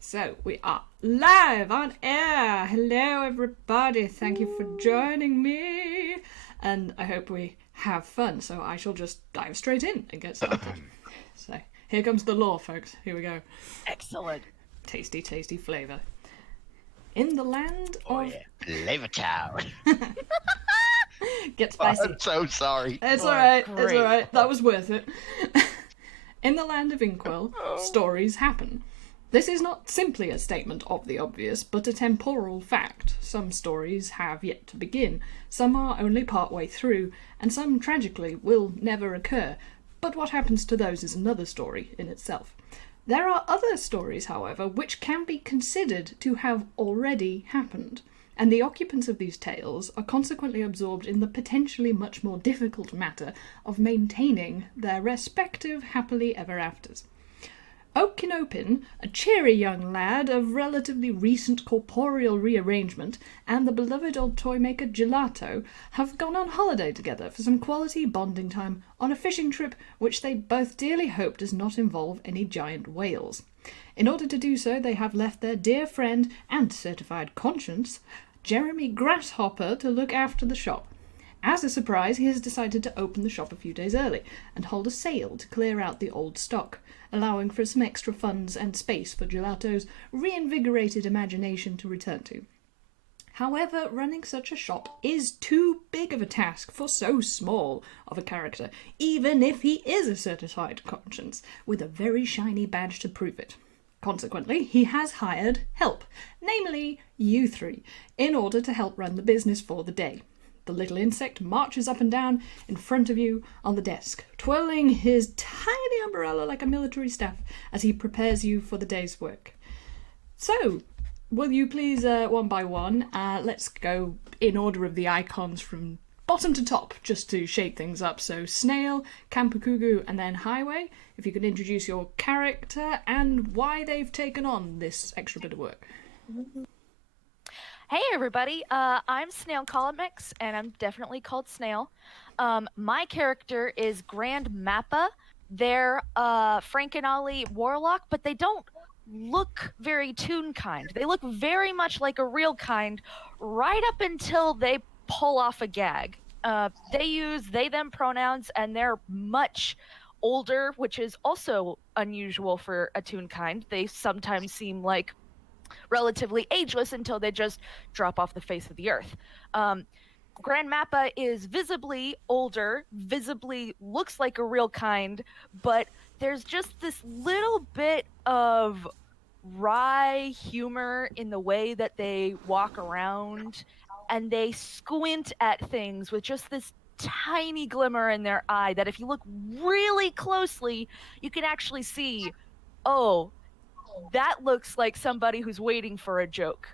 So, we are live on air. Hello, everybody. Thank you for joining me. And I hope we have fun. So, I shall just dive straight in and get started. So, here comes the lore, folks. Here we go. Excellent. Tasty, tasty flavour. In the land of... Flavor Town. Get spicy. I'm so sorry. It's alright. It's alright. That was worth it. In the land of Inkwell, stories happen. This is not simply a statement of the obvious, but a temporal fact. Some stories have yet to begin, some are only part-way through, and some, tragically, will never occur. But what happens to those is another story in itself. There are other stories, however, which can be considered to have already happened, and the occupants of these tales are consequently absorbed in the potentially much more difficult matter of maintaining their respective happily ever afters. Okinopin, a cheery young lad of relatively recent corporeal rearrangement, and the beloved old toy-maker Gelato have gone on holiday together for some quality bonding time on a fishing trip which they both dearly hope does not involve any giant whales. In order to do so, they have left their dear friend and certified conscience, Jeremy Grasshopper, to look after the shop. As a surprise, he has decided to open the shop a few days early and hold a sale to clear out the old stock, allowing for some extra funds and space for Gelato's reinvigorated imagination to return to. However, running such a shop is too big of a task for so small of a character, even if he is a certified conscience, with a very shiny badge to prove it. Consequently, he has hired help, namely you three, in order to help run the business for the day. The little insect marches up and down in front of you on the desk, twirling his tiny umbrella like a military staff as he prepares you for the day's work. So, will you please, one by one, let's go in order of the icons from bottom to top, just to shape things up. So, Snail, Kanpukugu, and then Highway. If you could introduce your character and why they've taken on this extra bit of work. Hey everybody, I'm Snail Colomix, and I'm definitely called Snail. My character is Grand Mappa. They're Frank and Ollie Warlock, but they don't look very Toonkind. They look very much like a real kind, right up until they pull off a gag. They use they/them pronouns, and they're much older, which is also unusual for a Toonkind. They sometimes seem like relatively ageless until they just drop off the face of the earth. Grand Mappa is visibly older, visibly looks like a real kind, but there's just this little bit of wry humor in the way that they walk around, and they squint at things with just this tiny glimmer in their eye that if you look really closely, you can actually see, oh, that looks like somebody who's waiting for a joke.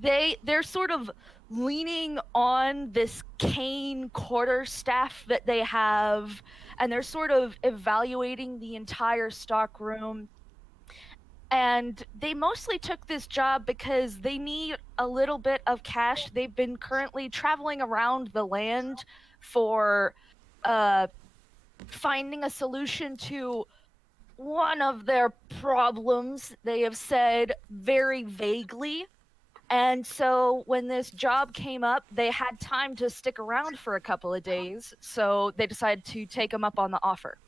They're sort of leaning on this cane quarterstaff that they have, and they're sort of evaluating the entire stock room. And they mostly took this job because they need a little bit of cash. They've been currently traveling around the land for finding a solution to one of their problems, they have said very vaguely. And so when this job came up, they had time to stick around for a couple of days, so they decided to take them up on the offer.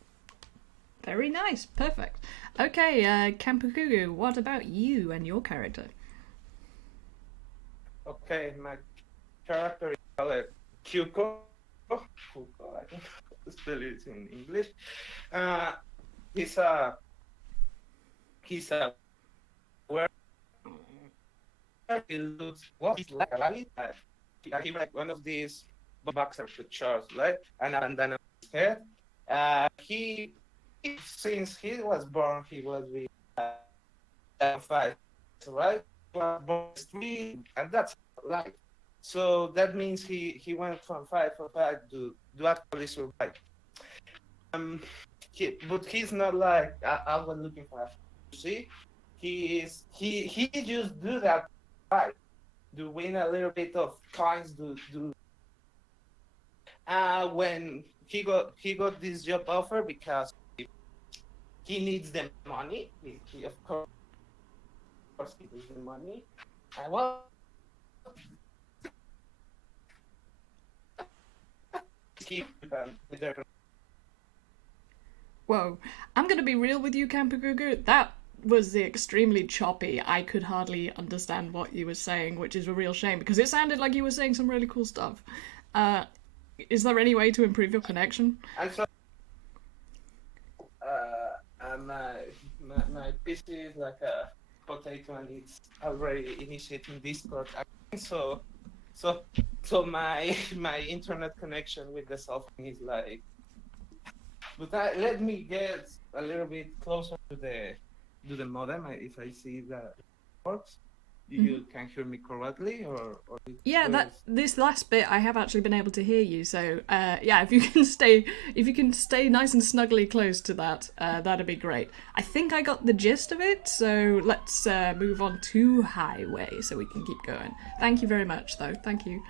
Very nice, perfect. Okay, Kanpukugu, what about you and your character? Okay, my character is called Kyuko. I don't spell it in English. He's where he looks he's like a rabbit. He like one of these boxers with shorts, right? And a bandana on his head. He since he was born, he was with 5, right? He was born 3, and that's life. So that means he went from 5 to actually survive. But he's not like I was looking for. See, he just do that right to win a little bit of coins. When he got this job offer because he needs the money. He of course he needs the money. I want keep their Whoa. I'm gonna be real with you, Kanpukugu. That was extremely choppy. I could hardly understand what you were saying, which is a real shame, because it sounded like you were saying some really cool stuff. Is there any way to improve your connection? And so, my PC is like a potato, and it's already initiating Discord. So my internet connection with the cell phone is like. But let me get a little bit closer to the modem. If I see that it works, you can hear me correctly, or Yeah, this last bit I have actually been able to hear you. So yeah, if you can stay nice and snugly close to that, that'd be great. I think I got the gist of it. So let's move on to Highway so we can keep going. Thank you very much, though. Thank you.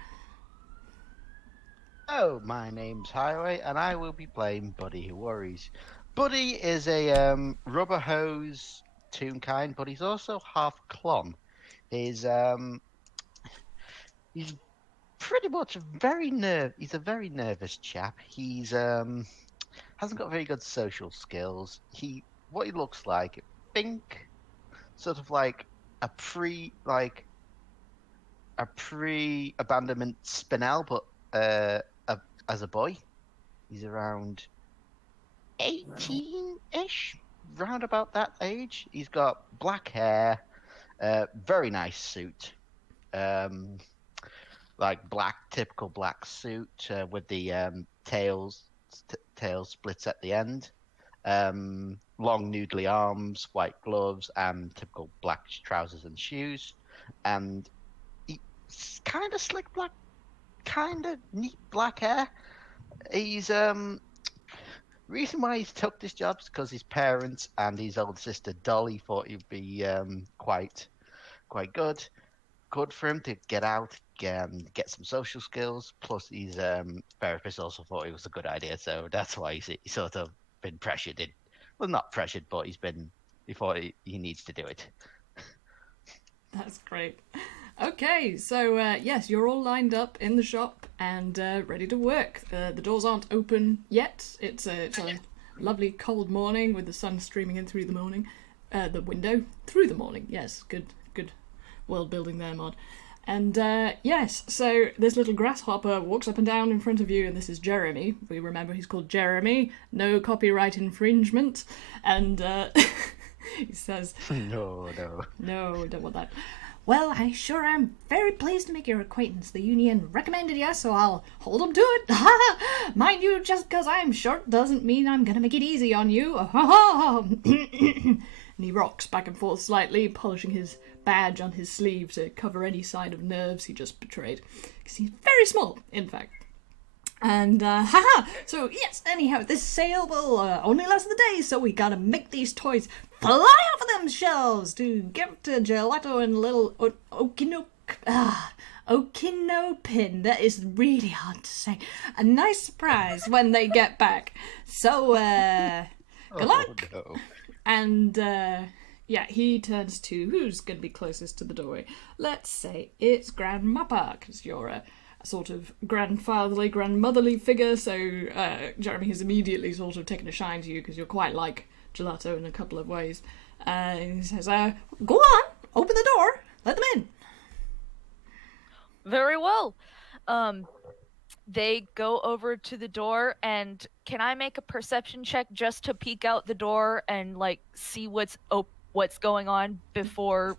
Oh, my name's Highway, and I will be playing Buddy Who Worries. Buddy is a rubber hose Toonkind, but he's also half clon. He's pretty much he's a very nervous chap. He's hasn't got very good social skills. What he looks like, think sort of like a pre-abandonment Spinel, but as a boy. He's around 18-ish, round about that age. He's got black hair, very nice suit, like typical black suit with the tail splits at the end, long noodly arms, white gloves, and typical black trousers and shoes, and he's kind of slick black. Kind of neat black hair. He's reason why he's took this job is because his parents and his older sister Dolly thought he'd be quite good for him to get out, get some social skills. Plus, his therapist also thought it was a good idea, so that's why he's sort of been pressured in. Well, not pressured, but he thought he needs to do it. That's great. Okay, so yes, you're all lined up in the shop and ready to work. The doors aren't open yet. It's a lovely cold morning with the sun streaming in through the morning. The window through the morning. Yes, good world building there, Mod. And yes, so this little grasshopper walks up and down in front of you, and this is Jeremy. We remember he's called Jeremy. No copyright infringement. And he says, No, don't want that. Well, I sure am very pleased to make your acquaintance. The union recommended you, so I'll hold them to it. Mind you, just because I'm short doesn't mean I'm going to make it easy on you. And he rocks back and forth slightly, polishing his badge on his sleeve to cover any sign of nerves he just betrayed. Because he's very small, in fact. And, so yes, anyhow, this sale will only last the day, so we gotta make these toys fly off of them shelves to give to Gelato and little Okinopin. That is really hard to say. A nice surprise when they get back. So, good luck! No. And, yeah, he turns to who's gonna be closest to the doorway. Let's say it's Grandmappa, because you're a sort of grandmotherly figure, so Jeremy has immediately sort of taken a shine to you because you're quite like Gelato in a couple of ways. And he says, go on, open the door, let them in. Very well. They go over to the door, and can I make a perception check just to peek out the door and like see what's going on before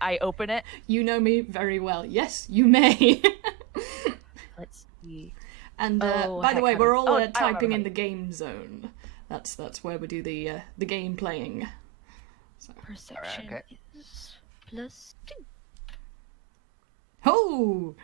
I open it? You know me very well. Yes, you may. Let's see. And by the way, we're all typing in the game zone. That's where we do the game playing. So. Perception is +2. Oh,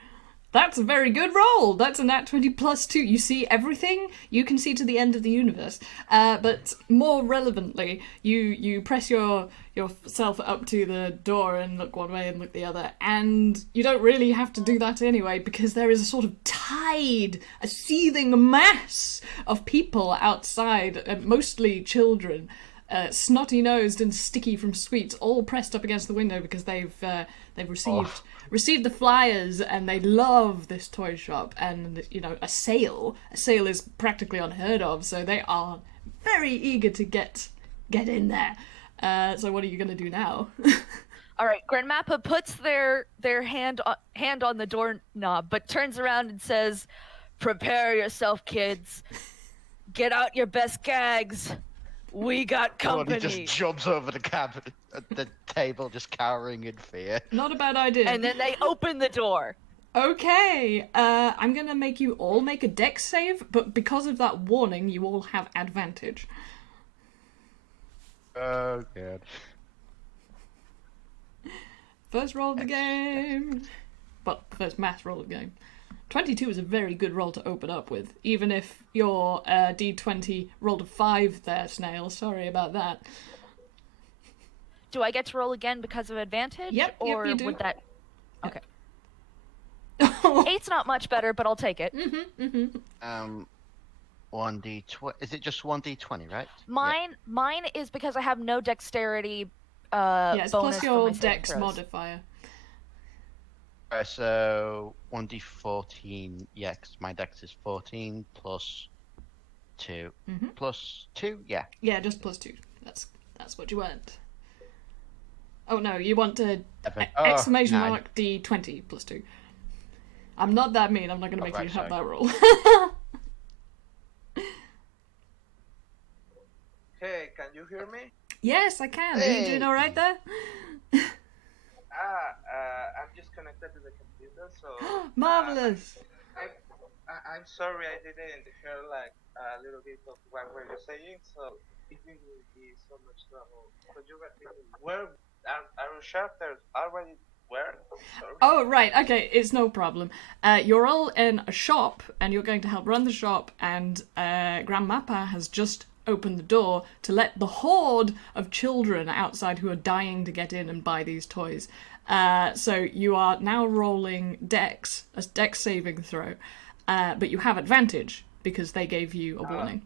that's a very good roll. That's a nat 20 +2. You see everything. You can see to the end of the universe. But more relevantly, you press yourself up to the door and look one way and look the other, and you don't really have to do that anyway because there is a sort of tide, a seething mass of people outside, mostly children, snotty-nosed and sticky from sweets, all pressed up against the window because they've received the flyers and they love this toy shop. And a sale is practically unheard of, so they are very eager to get in there. So what are you gonna do now? All right, Grandmappa puts their hand on the doorknob, but turns around and says, "Prepare yourself, kids. Get out your best gags. We got company." He just jumps over the cabinet at the table, just cowering in fear. Not a bad idea. And then they open the door. Okay, I'm gonna make you all make a dex save, but because of that warning, you all have advantage. Oh, God. First roll of the game. Well, first math roll of the game. 22 is a very good roll to open up with, even if your D20 rolled a 5 there, Snail. Sorry about that. Do I get to roll again because of advantage? Yep, or you do. would that... Okay. 8's not much better, but I'll take it. 1d20. Is it just 1d20, right? Mine is because I have no dexterity Yes, bonus plus your for my saving dex throws. modifier. So 1d14. Yeah, 'cause my dex is 14 plus 2. Plus 2, yeah. Yeah, just plus 2. That's what you want. Oh no, you want to exclamation 9. mark D20 plus 2. I'm not that mean. I'm not going to make right, you have sorry. that roll. Hey, can you hear me? Yes, I can. Are you doing all right there? I'm just connected to the computer, so. Marvelous. I'm sorry I didn't hear like a little bit of what were you saying, so it will be so much trouble. Could you repeat it? Where are you sure there's already where? Sorry. Oh, right. Okay, it's no problem. You're all in a shop, and you're going to help run the shop, and Grandmappa has just opened the door to let the horde of children outside who are dying to get in and buy these toys. So you are now rolling a dex saving throw, but you have advantage because they gave you a warning.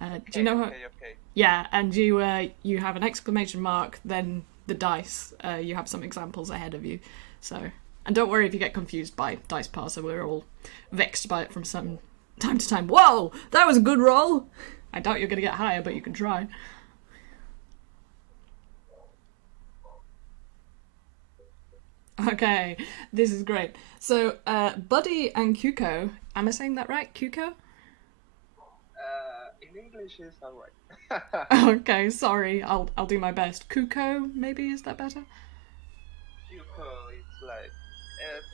Do you know how? Okay. Yeah, and you have an exclamation mark, then the dice. You have some examples ahead of you. So, and don't worry if you get confused by dice parser. We're all vexed by it from some time to time. Whoa, that was a good roll. I doubt you're going to get higher, but you can try. Okay, this is great. So, Buddy and Kuko, am I saying that right? Kuko? In English is alright. Okay, sorry. I'll do my best. Kuko, maybe, is that better? Yuko, it's like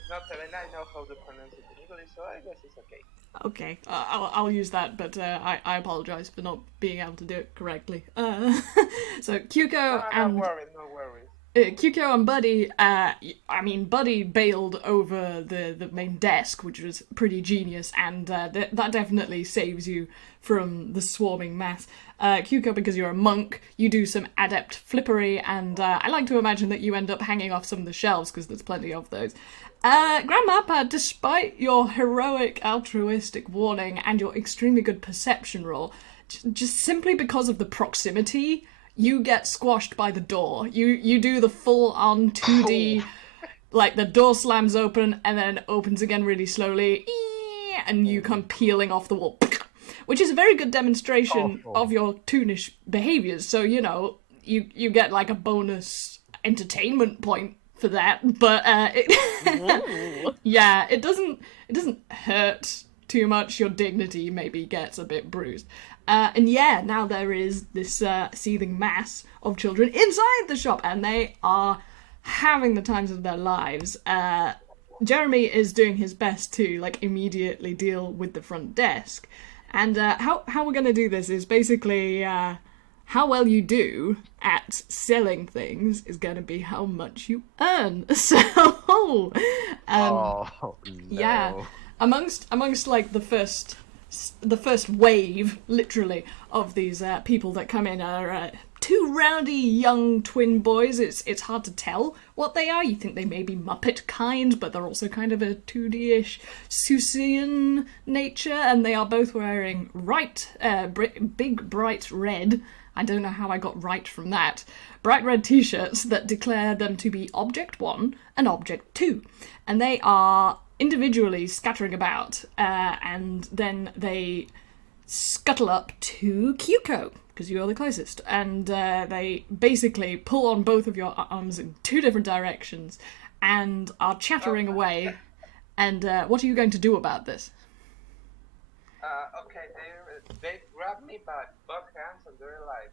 not that I know how to pronounce it in English, so I guess it's okay. Okay, I'll use that, but I apologize for not being able to do it correctly. So Kuko and No worries. Kuko and Buddy, Buddy bailed over the main desk, which was pretty genius, and that definitely saves you from the swarming mass. Kuko, because you're a monk, you do some adept flippery, and I like to imagine that you end up hanging off some of the shelves, because there's plenty of those. Grandmappa, despite your heroic altruistic warning and your extremely good perception roll, just simply because of the proximity, you get squashed by the door. You do the full-on 2D, like the door slams open and then opens again really slowly, and you come peeling off the wall, which is a very good demonstration of your toonish behaviours. So, you get like a bonus entertainment point for that, but yeah, it doesn't hurt too much. Your dignity maybe gets a bit bruised. And yeah, now there is this seething mass of children inside the shop, and they are having the times of their lives. Jeremy is doing his best to immediately deal with the front desk, and how we're going to do this is basically how well you do at selling things is going to be how much you earn. So, no. Yeah, amongst the first wave, literally, of these people that come in are two rowdy young twin boys. It's hard to tell what they are. You think they may be Muppet kind, but they're also kind of a 2D-ish Seussian nature, and they are both wearing big bright red I don't know how I got right from that, bright red t-shirts that declare them to be Object 1 and Object 2. And they are individually scattering about, and then they scuttle up to Kyuko, because you're the closest, and they basically pull on both of your arms in two different directions and are chattering away. And what are you going to do about this? Okay, they grab me by both hands and they're like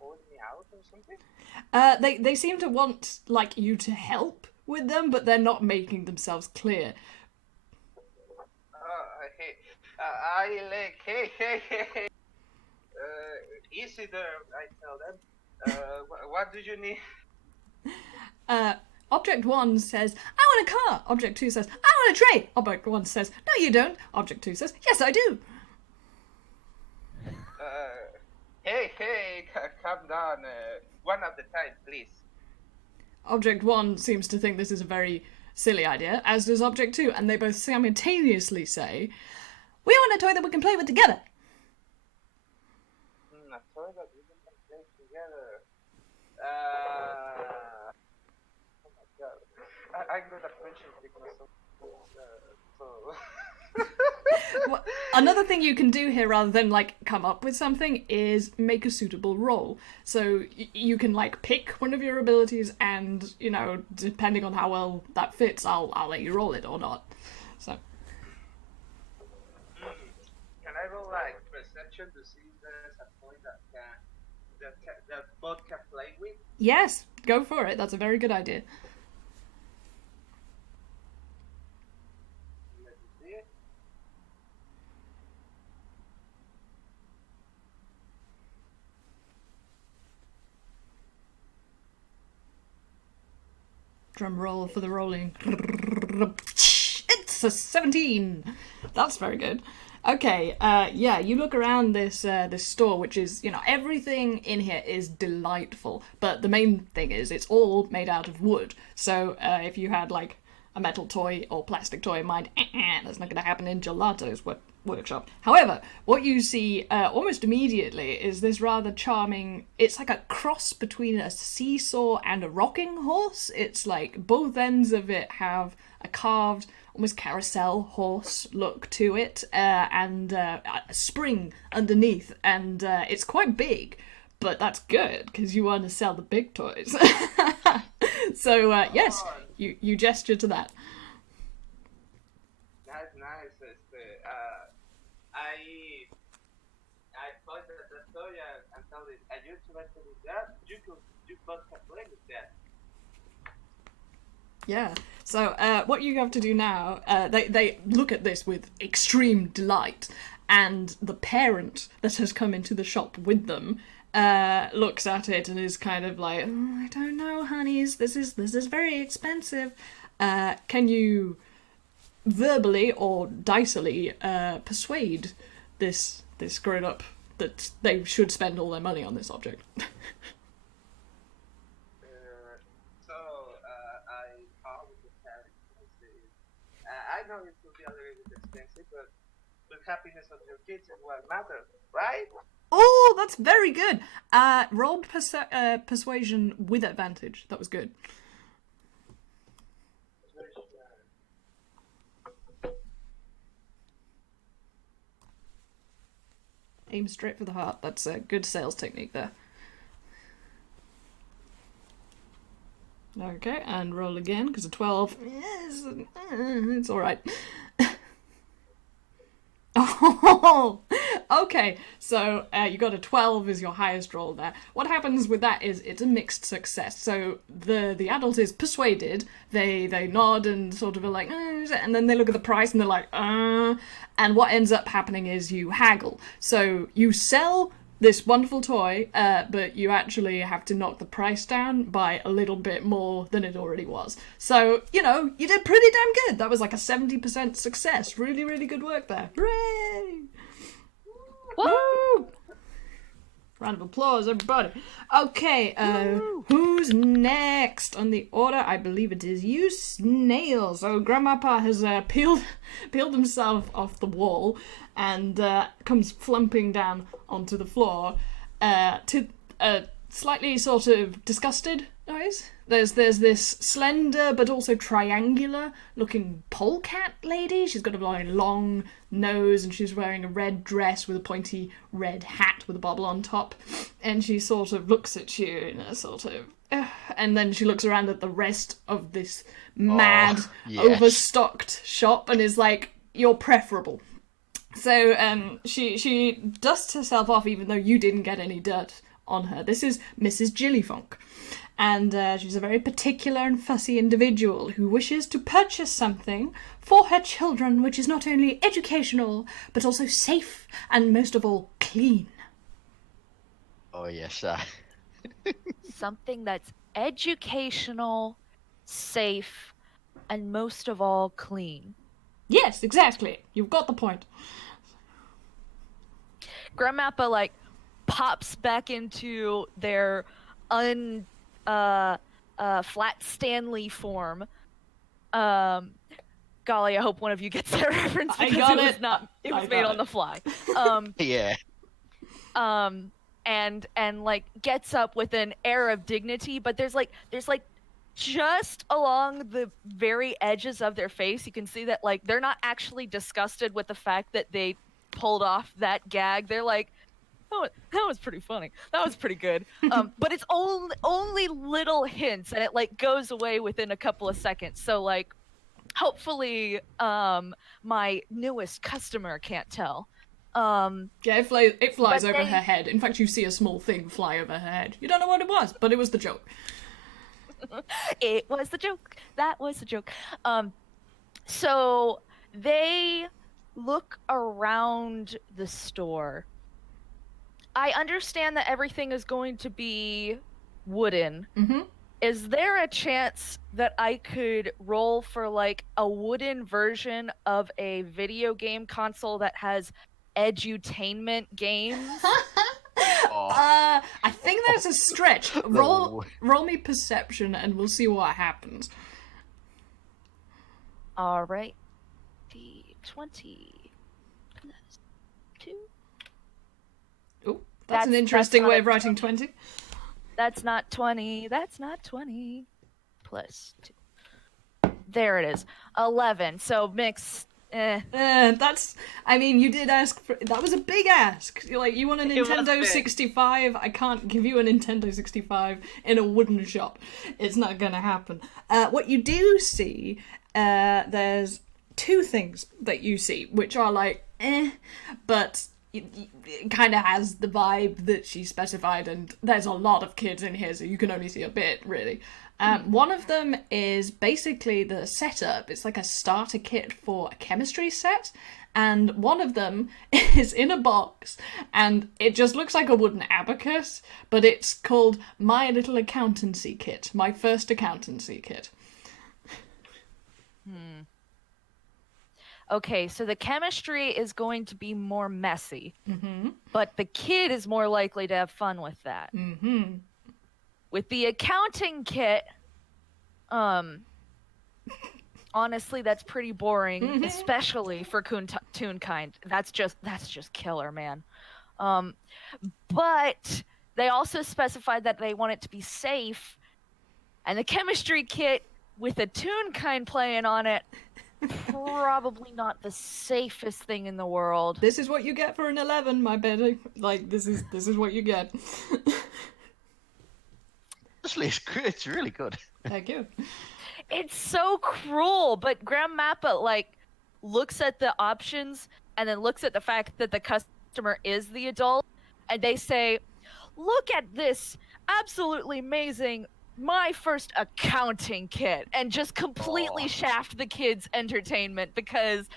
pulling me out or something? They seem to want like you to help with them, but they're not making themselves clear. Hey. Easy there, I tell them. What do you need? Object 1 says, I want a car. Object 2 says, I want a tray. Object 1 says, no you don't. Object 2 says, yes I do. Hey, calm down. One at a time, please. Object 1 seems to think this is a very silly idea, as does Object 2, and they both simultaneously say, we want a toy that we can play with together. A toy that we can play together. Oh my god. I'm good at friendship because so... Well, another thing you can do here, rather than like come up with something, is make a suitable roll. So you can like pick one of your abilities, and you know, depending on how well that fits, I'll let you roll it or not. So. Can I roll like perception to see if there's a toy that both can play with? Yes, go for it. That's a very good idea. Let me see it. Drum roll for the rolling. It's a 17. That's very good. Okay, yeah, you look around this store, which is, you know, everything in here is delightful, but the main thing is it's all made out of wood. So if you had like a metal toy or plastic toy in mind, that's not going to happen in Gelato's workshop. However, what you see almost immediately is this rather charming, it's like a cross between a seesaw and a rocking horse. It's like both ends of it have a carved, almost carousel horse look to it, and a spring underneath, and it's quite big, but that's good because you want to sell the big toys. So yes, you gesture to that. That's nice. I thought that the toy and tell it, are you interested in that? You both can play with that. Yeah. So what you have to do now, they look at this with extreme delight, and the parent that has come into the shop with them looks at it and is kind of like, oh, I don't know, honeys, this is very expensive. Can you verbally or dicily persuade this grown up that they should spend all their money on this object? I know it will be a little bit expensive, but the happiness of your kids is what matters, right? Oh, that's very good. Roll persuasion with advantage. That was good. Aim straight for the heart. That's a good sales technique there. Okay, and roll again, because a 12, yes, it's alright. Oh, okay, so you got a 12 is your highest roll there. What happens with that is it's a mixed success. So the adult is persuaded, they nod and sort of are like, and then they look at the price and they're like, and what ends up happening is you haggle. So you sell this wonderful toy, but you actually have to knock the price down by a little bit more than it already was. So, you know, you did pretty damn good. That was like a 70% success. Really, really good work there. Hooray! Woo! Round of applause, everybody. Okay, who's next on the order? I believe it is you, Snail. So Grandpapa has peeled himself off the wall and comes flumping down onto the floor to a slightly sort of disgusted noise. There's this slender but also triangular looking polecat lady. She's got a very long nose and she's wearing a red dress with a pointy red hat with a bobble on top. And she sort of looks at you in a sort of... and then she looks around at the rest of this mad, overstocked shop and is like, "You're preferable." So she dusts herself off even though you didn't get any dirt on her. This is Mrs. Jillyfunk. And she's a very particular and fussy individual who wishes to purchase something for her children which is not only educational, but also safe and, most of all, clean. Oh, yes, Something that's educational, safe, and most of all, clean. Yes, exactly. You've got the point. Grandmappa, like, pops back into their flat Stanley form. Golly, I hope one of you gets that reference because it was made on the fly. yeah. And like gets up with an air of dignity, but there's like just along the very edges of their face, you can see that like they're not actually disgusted with the fact that they pulled off that gag. They're like, "Oh, that was pretty funny. That was pretty good." But it's only little hints, and it like goes away within a couple of seconds. So like, hopefully, my newest customer can't tell. Yeah, it flies over her head. In fact, you see a small thing fly over her head. You don't know what it was, but it was the joke. It was the joke. That was the joke. So they look around the store. I understand that everything is going to be wooden. Mm-hmm. Is there a chance that I could roll for like a wooden version of a video game console that has edutainment games? I think that's a stretch. Roll me perception and we'll see what happens. All right. D20 plus 2. Oh, that's an interesting way of writing 20. 20. That's not 20. That's not 20. Plus 2. There it is. 11. So mix. That's. I mean, you did ask for. That was a big ask. Like, you want a Nintendo 65? I can't give you a Nintendo 65 in a wooden shop. It's not gonna happen. What you do see, there's two things that you see, which are like, but it kind of has the vibe that she specified, and there's a lot of kids in here, so you can only see a bit, really. One of them is basically the setup. It's like a starter kit for a chemistry set, and one of them is in a box, and it just looks like a wooden abacus, but it's called My Little Accountancy Kit, my first accountancy kit. Okay, so the chemistry is going to be more messy, Mm-hmm. but the kid is more likely to have fun with that. Mm-hmm. With the accounting kit, honestly, that's pretty boring, especially for Toonkind. That's just killer, man. But they also specified that they want it to be safe, and the chemistry kit with a Toonkind playing on it, probably not the safest thing in the world. This is what you get for an 11, my baby. Like, this is what you get. Honestly, it's really good. Thank you. It's so cruel, but Grandmappa like looks at the options and then looks at the fact that the customer is the adult, and they say, "Look at this absolutely amazing my first accounting kit," and just completely shaft the kids' entertainment because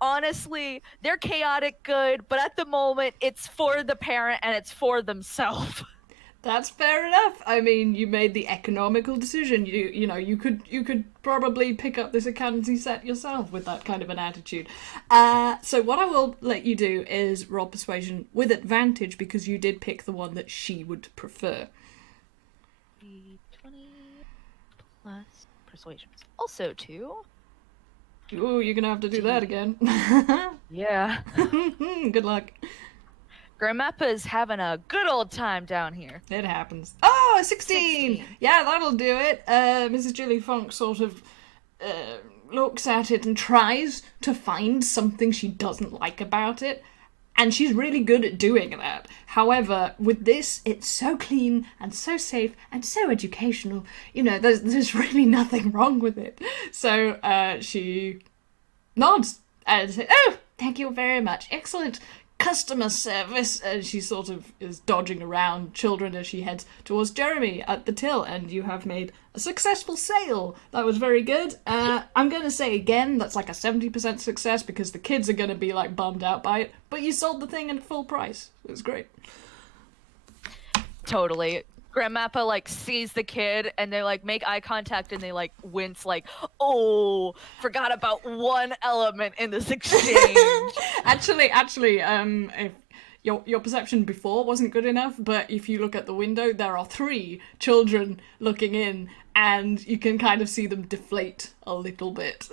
honestly, they're chaotic good, but at the moment it's for the parent and it's for themselves. That's fair enough. I mean, you made the economical decision. You could probably pick up this accountancy set yourself with that kind of an attitude. So what I will let you do is roll persuasion with advantage because you did pick the one that she would prefer. 20 plus persuasion is also 2. Ooh, you're gonna have to do that again. Yeah. Good luck. Grandmappa is having a good old time down here. It happens. Oh, 16! Yeah, that'll do it. Mrs. Jilly Funk sort of looks at it and tries to find something she doesn't like about it. And she's really good at doing that. However, with this, it's so clean and so safe and so educational. You know, there's really nothing wrong with it. So she nods and says, "Oh, thank you very much. Excellent customer service." And she sort of is dodging around children as she heads towards Jeremy at the till. And you have made a successful sale. That was very good. I'm going to say again, that's like a 70% success because the kids are going to be like bummed out by it. But you sold the thing at full price. It was great. Totally. Grandmappa like sees the kid and they like make eye contact and they like wince like, oh, forgot about one element in this exchange. Actually, if your perception before wasn't good enough, but if you look at the window, there are 3 children looking in, and you can kind of see them deflate a little bit.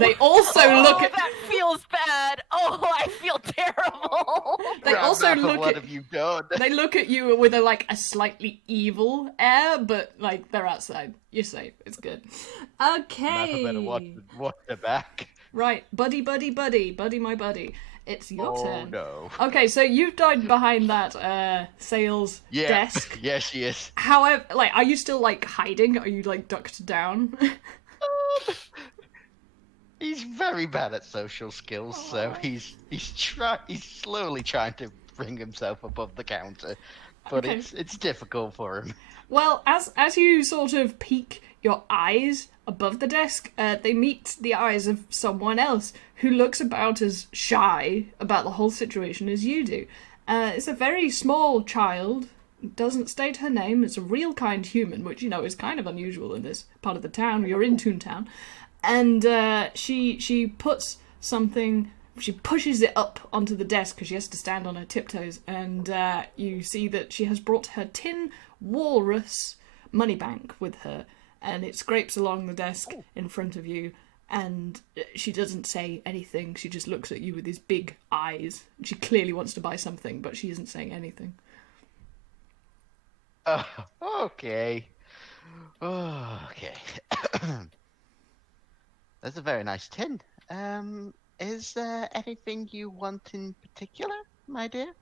They also look at... that feels bad. Oh, I feel terrible. They also look what at... have you done? They look at you with a slightly evil air, but like they're outside. You're safe. It's good. Okay. Never better watch the back. Right, buddy, my buddy. It's your turn. Oh no. Okay, so you've died behind that sales desk. Yes, she is. However, like, are you still like hiding? Are you like ducked down? He's very bad at social skills, so he's slowly trying to bring himself above the counter, but Okay. it's difficult for him. Well, as you sort of peek your eyes above the desk, they meet the eyes of someone else who looks about as shy about the whole situation as you do. It's a very small child, doesn't state her name, it's a real kind human, which, you know, is kind of unusual in this part of the town. You're in Toontown. And she puts something... She pushes it up onto the desk because she has to stand on her tiptoes, and you see that she has brought her tin walrus money bank with her, and it scrapes along the desk in front of you, and she doesn't say anything. She just looks at you with these big eyes. She clearly wants to buy something, but she isn't saying anything. Okay. Okay. That's a very nice tin. Is there anything you want in particular, my dear?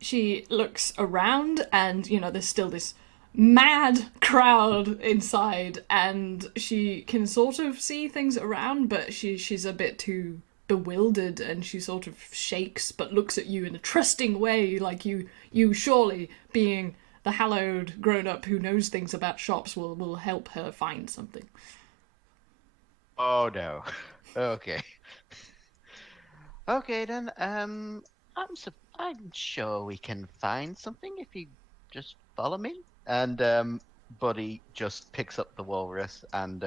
She looks around, and, you know, there's still this mad crowd inside, and she can sort of see things around, but she's a bit too bewildered, and she sort of shakes, but looks at you in a trusting way, like you surely, being the hallowed grown-up who knows things about shops, will help her find something. Oh no. Okay. Okay then. I'm sure we can find something if you just follow me. And Buddy just picks up the walrus and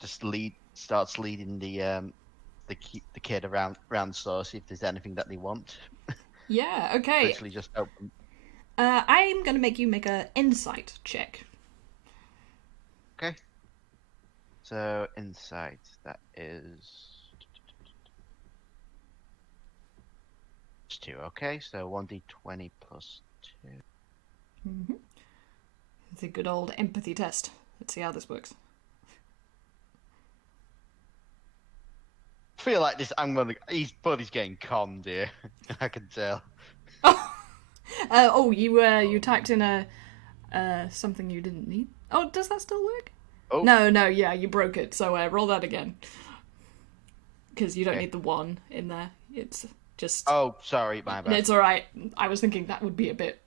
just starts leading the kid around the store, see if there's anything that they want. Yeah. Okay. Literally just open. I'm gonna make you make an insight check. Okay. So insight, that is 2. Okay, so 1d20 plus 2. Mm-hmm. It's a good old empathy test. Let's see how this works. I feel like this. Buddy's getting conned here. I can tell. You typed in a something you didn't need. Oh, does that still work? Oh. No, yeah, you broke it. So roll that again. Because you don't need the 1 in there. It's just... Oh, sorry, my bad. It's alright. I was thinking that would be a bit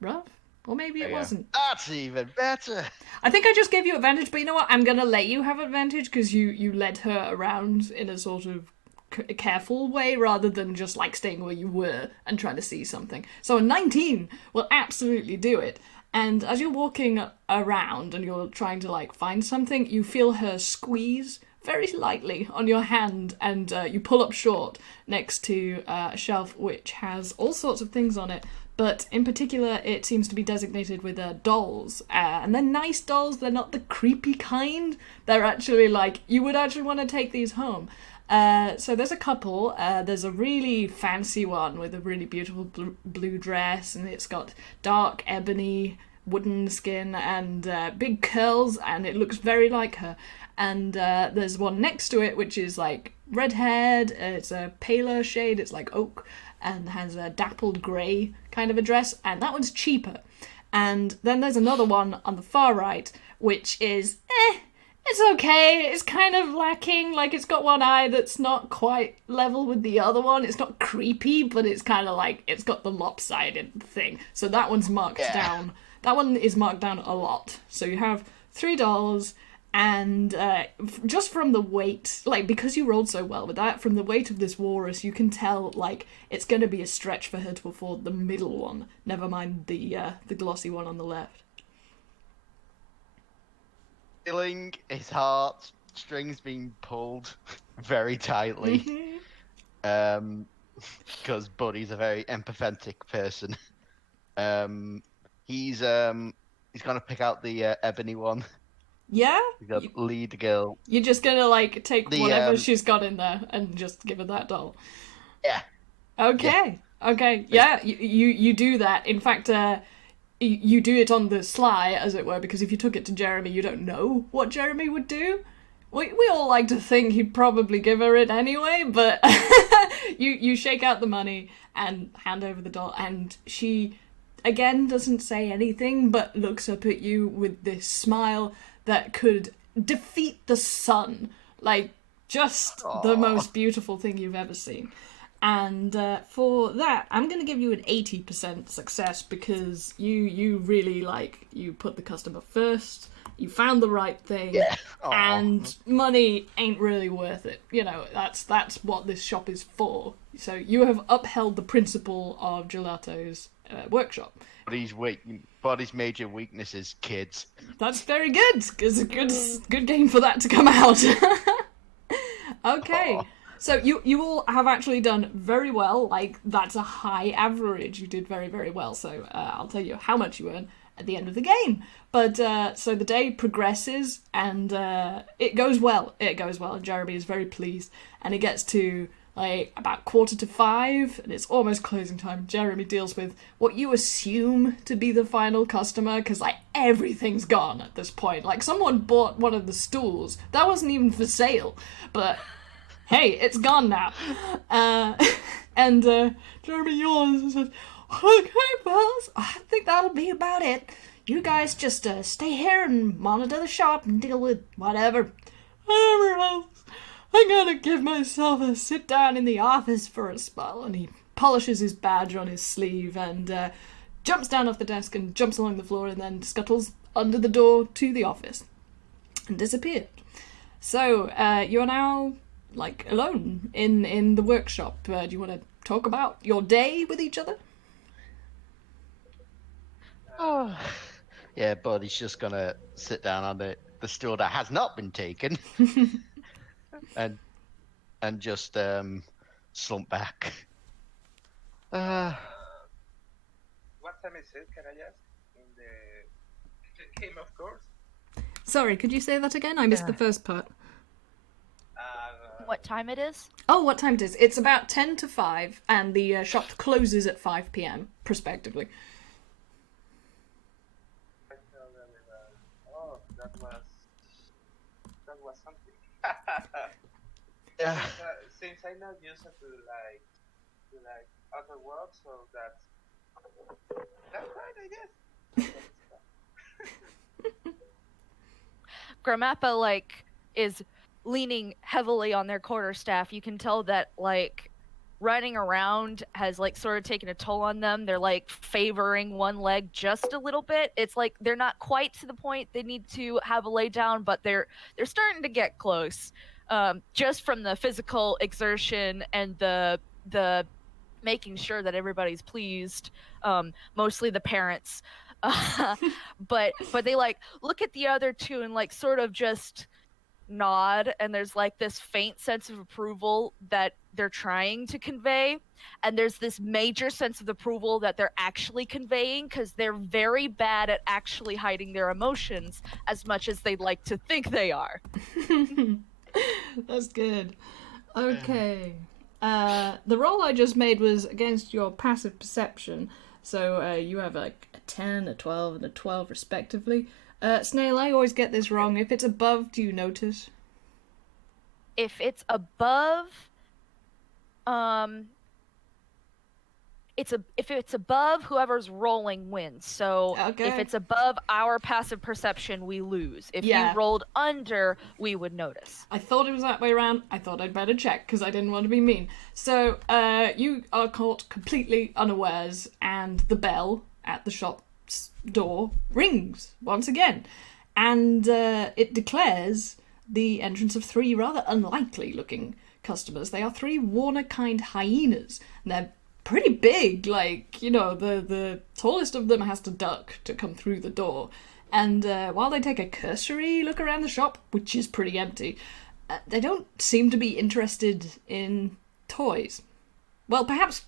rough. Or maybe it wasn't. That's even better. I think I just gave you advantage, but you know what? I'm going to let you have advantage because you led her around in a sort of careful way rather than just like staying where you were and trying to see something. So a 19 will absolutely do it. And as you're walking around and you're trying to like find something, you feel her squeeze very lightly on your hand, and you pull up short next to a shelf which has all sorts of things on it, but in particular it seems to be designated with dolls, and they're nice dolls. They're not the creepy kind. They're actually like, you would actually want to take these home. So there's a couple. There's a really fancy one with a really beautiful blue dress, and it's got dark ebony wooden skin and big curls, and it looks very like her. And there's one next to it which is like red-haired. It's a paler shade. It's like oak and has a dappled grey kind of a dress, and that one's cheaper. And then there's another one on the far right which is it's okay. It's kind of lacking. Like, it's got one eye that's not quite level with the other one. It's not creepy, but it's kind of like, it's got the lopsided thing. So that one's marked down. That one is marked down a lot. So you have $3, and just from the weight, like, because you rolled so well with that, from the weight of this walrus, you can tell, like, it's going to be a stretch for her to afford the middle one. Never mind the glossy one on the left. Feeling his heart strings being pulled very tightly, because Buddy's a very empathetic person. He's gonna pick out the ebony one. Yeah? He's gonna lead the girl. You're just gonna, like, take whatever she's got in there and just give her that doll? Yeah. Okay. Yeah. Okay. Yeah, you do that. In fact, you do it on the sly, as it were, because if you took it to Jeremy, you don't know what Jeremy would do. We all like to think he'd probably give her it anyway, but you shake out the money and hand over the doll, and she, again, doesn't say anything, but looks up at you with this smile that could defeat the sun. Like, just the most beautiful thing you've ever seen. And for that, I'm going to give you an 80% success, because you really, like, you put the customer first, you found the right thing, and money ain't really worth it. You know, that's what this shop is for. So you have upheld the principle of Gelato's workshop. Body's major weakness is kids. That's very good. It's a good game for that to come out. Okay. So you all have actually done very well. Like, that's a high average. You did very, very well. So I'll tell you how much you earn at the end of the game. But so the day progresses, and it goes well. It goes well, and Jeremy is very pleased. And it gets to like about 4:45, and it's almost closing time. Jeremy deals with what you assume to be the final customer, because like everything's gone at this point. Like, someone bought one of the stools that wasn't even for sale, but hey, it's gone now. And Jeremy yawns and says, "Okay, fellas, I think that'll be about it. You guys just stay here and monitor the shop and deal with whatever else. I gotta give myself a sit down in the office for a spell." And he polishes his badge on his sleeve and jumps down off the desk and jumps along the floor, and then scuttles under the door to the office and disappeared. So you are now like alone in the workshop. Do you want to talk about your day with each other? Yeah, Buddy's just gonna sit down on the stool that has not been taken. and just slump back. What time is it, can I ask? In the game, of course. Sorry, could you say that again? I missed the first part. What time it is? Oh, what time it is? It's about 10 to 5, and the shop closes at 5 p.m, prospectively. Oh, that was something. Yeah. Since I'm not used to like other work, so that's right, I guess. Gramappa, like, is leaning heavily on their quarterstaff. You can tell that, like, running around has, like, sort of taken a toll on them. They're, like, favoring one leg just a little bit. It's like they're not quite to the point they need to have a lay down, but they're starting to get close. Just from the physical exertion and the making sure that everybody's pleased, mostly the parents. But they, like, look at the other two and, like, sort of just nod, and there's, like, this faint sense of approval that they're trying to convey, and there's this major sense of approval that they're actually conveying, because they're very bad at actually hiding their emotions as much as they'd like to think they are. That's good. Okay. The roll I just made was against your passive perception, so you have like a 10, a 12, and a 12 respectively. Snail, I always get this wrong. If it's above, do you notice? If it's above, if it's above, whoever's rolling wins. So Okay. if it's above our passive perception, we lose. If Yeah. you rolled under, we would notice. I thought it was that way around. I thought I'd better check because I didn't want to be mean. So, you are caught completely unawares, and the bell at the shop's door rings once again, and it declares the entrance of 3 rather unlikely-looking customers. They are 3 Toonkind hyenas, and they're pretty big. Like, you know, the tallest of them has to duck to come through the door. And while they take a cursory look around the shop, which is pretty empty, they don't seem to be interested in toys. Well, perhaps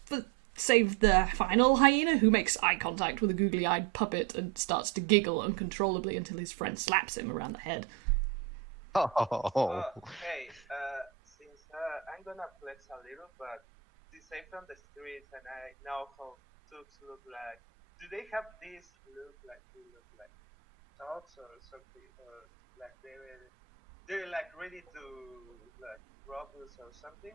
save the final hyena, who makes eye contact with a googly-eyed puppet and starts to giggle uncontrollably until his friend slaps him around the head. Oh. Hey, since I'm gonna flex a little, but since I'm from the streets and I know how tooks look like, do they have this look like thoughts or something, or like they're like ready to like rob us or something?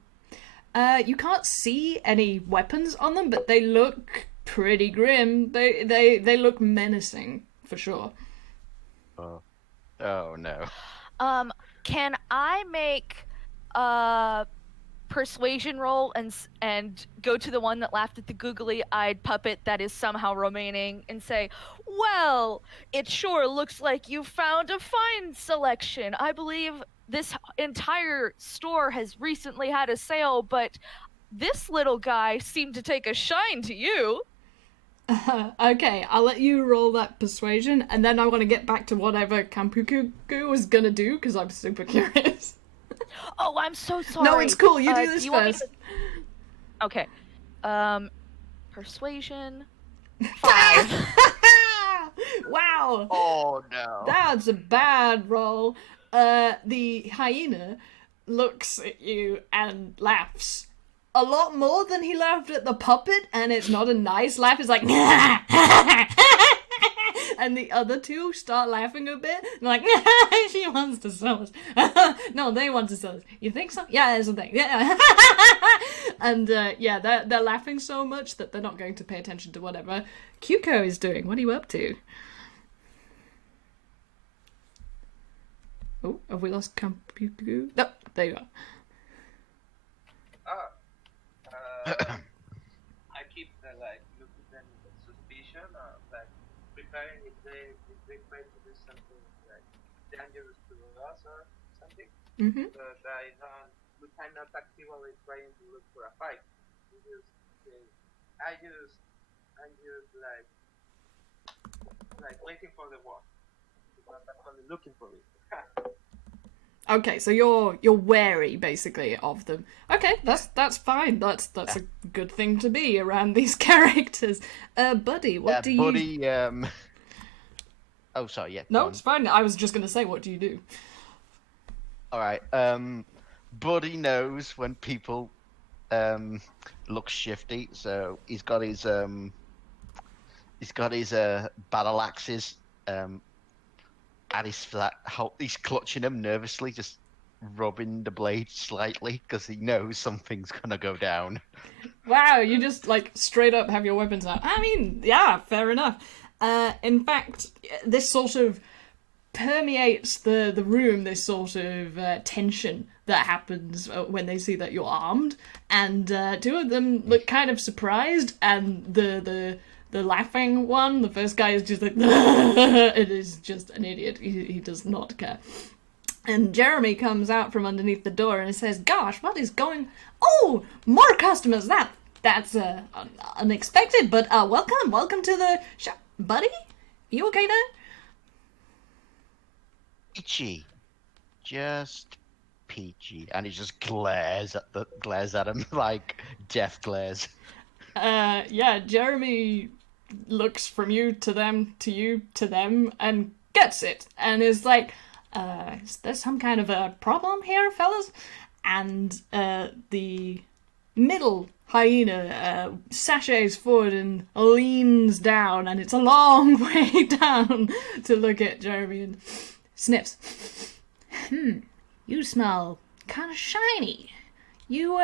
You can't see any weapons on them, but they look pretty grim. They look menacing for sure. Oh no. Can I make a persuasion roll and go to the one that laughed at the googly-eyed puppet that is somehow remaining and say, well, it sure looks like you found a fine selection. I believe this entire store has recently had a sale, but this little guy seemed to take a shine to you. Okay, I'll let you roll that persuasion, and then I want to get back to whatever Kanpukugu was gonna do, because I'm super curious. Oh, I'm so sorry. No, it's cool. You do this you want me first. to- Okay. Persuasion 5. Wow. Oh no. That's a bad roll. The hyena looks at you and laughs a lot more than he laughed at the puppet, and it's not a nice laugh. It's like, and the other 2 start laughing a bit. And like, she wants to sell us. No, they want to sell us. You think so? Yeah, there's a thing. Yeah. And yeah, they're laughing so much that they're not going to pay attention to whatever Kyuko is doing. What are you up to? Oh, have we lost Kanpukugu? No, there you go. I keep like looking at them with suspicion, like preparing if they try to do something like dangerous to us or something. Mm-hmm. But we cannot actively trying to look for a fight. I just like waiting for the war. Not actually looking for it. Okay, so you're wary basically of them. Okay, that's fine. That's a good thing to be around these characters. Buddy, what do you? Buddy, Oh, sorry. Yeah. No, it's fine. I was just gonna say, what do you do? All right. Buddy knows when people look shifty, so he's got his battle axes at his flat. He's clutching them nervously, just rubbing the blade slightly because he knows something's gonna go down. Wow, you just like straight up have your weapons out. I mean, yeah, fair enough. In fact, this sort of permeates the room, this sort of tension that happens when they see that you're armed, and 2 of them look kind of surprised, and the laughing one, the first guy, is just like, it is just an idiot. He does not care. And Jeremy comes out from underneath the door and says, gosh, what is going... Oh, more customers! That's unexpected, but welcome to the shop. Buddy? You okay there? Peachy. Just peachy. And he just glares at him like death glares. Yeah, Jeremy looks from you to them, to you to them, and gets it, and is like, is there some kind of a problem here, fellas? and the middle hyena sachets forward and leans down, and it's a long way down to look at Jeremy and sniffs. You smell kind of shiny. You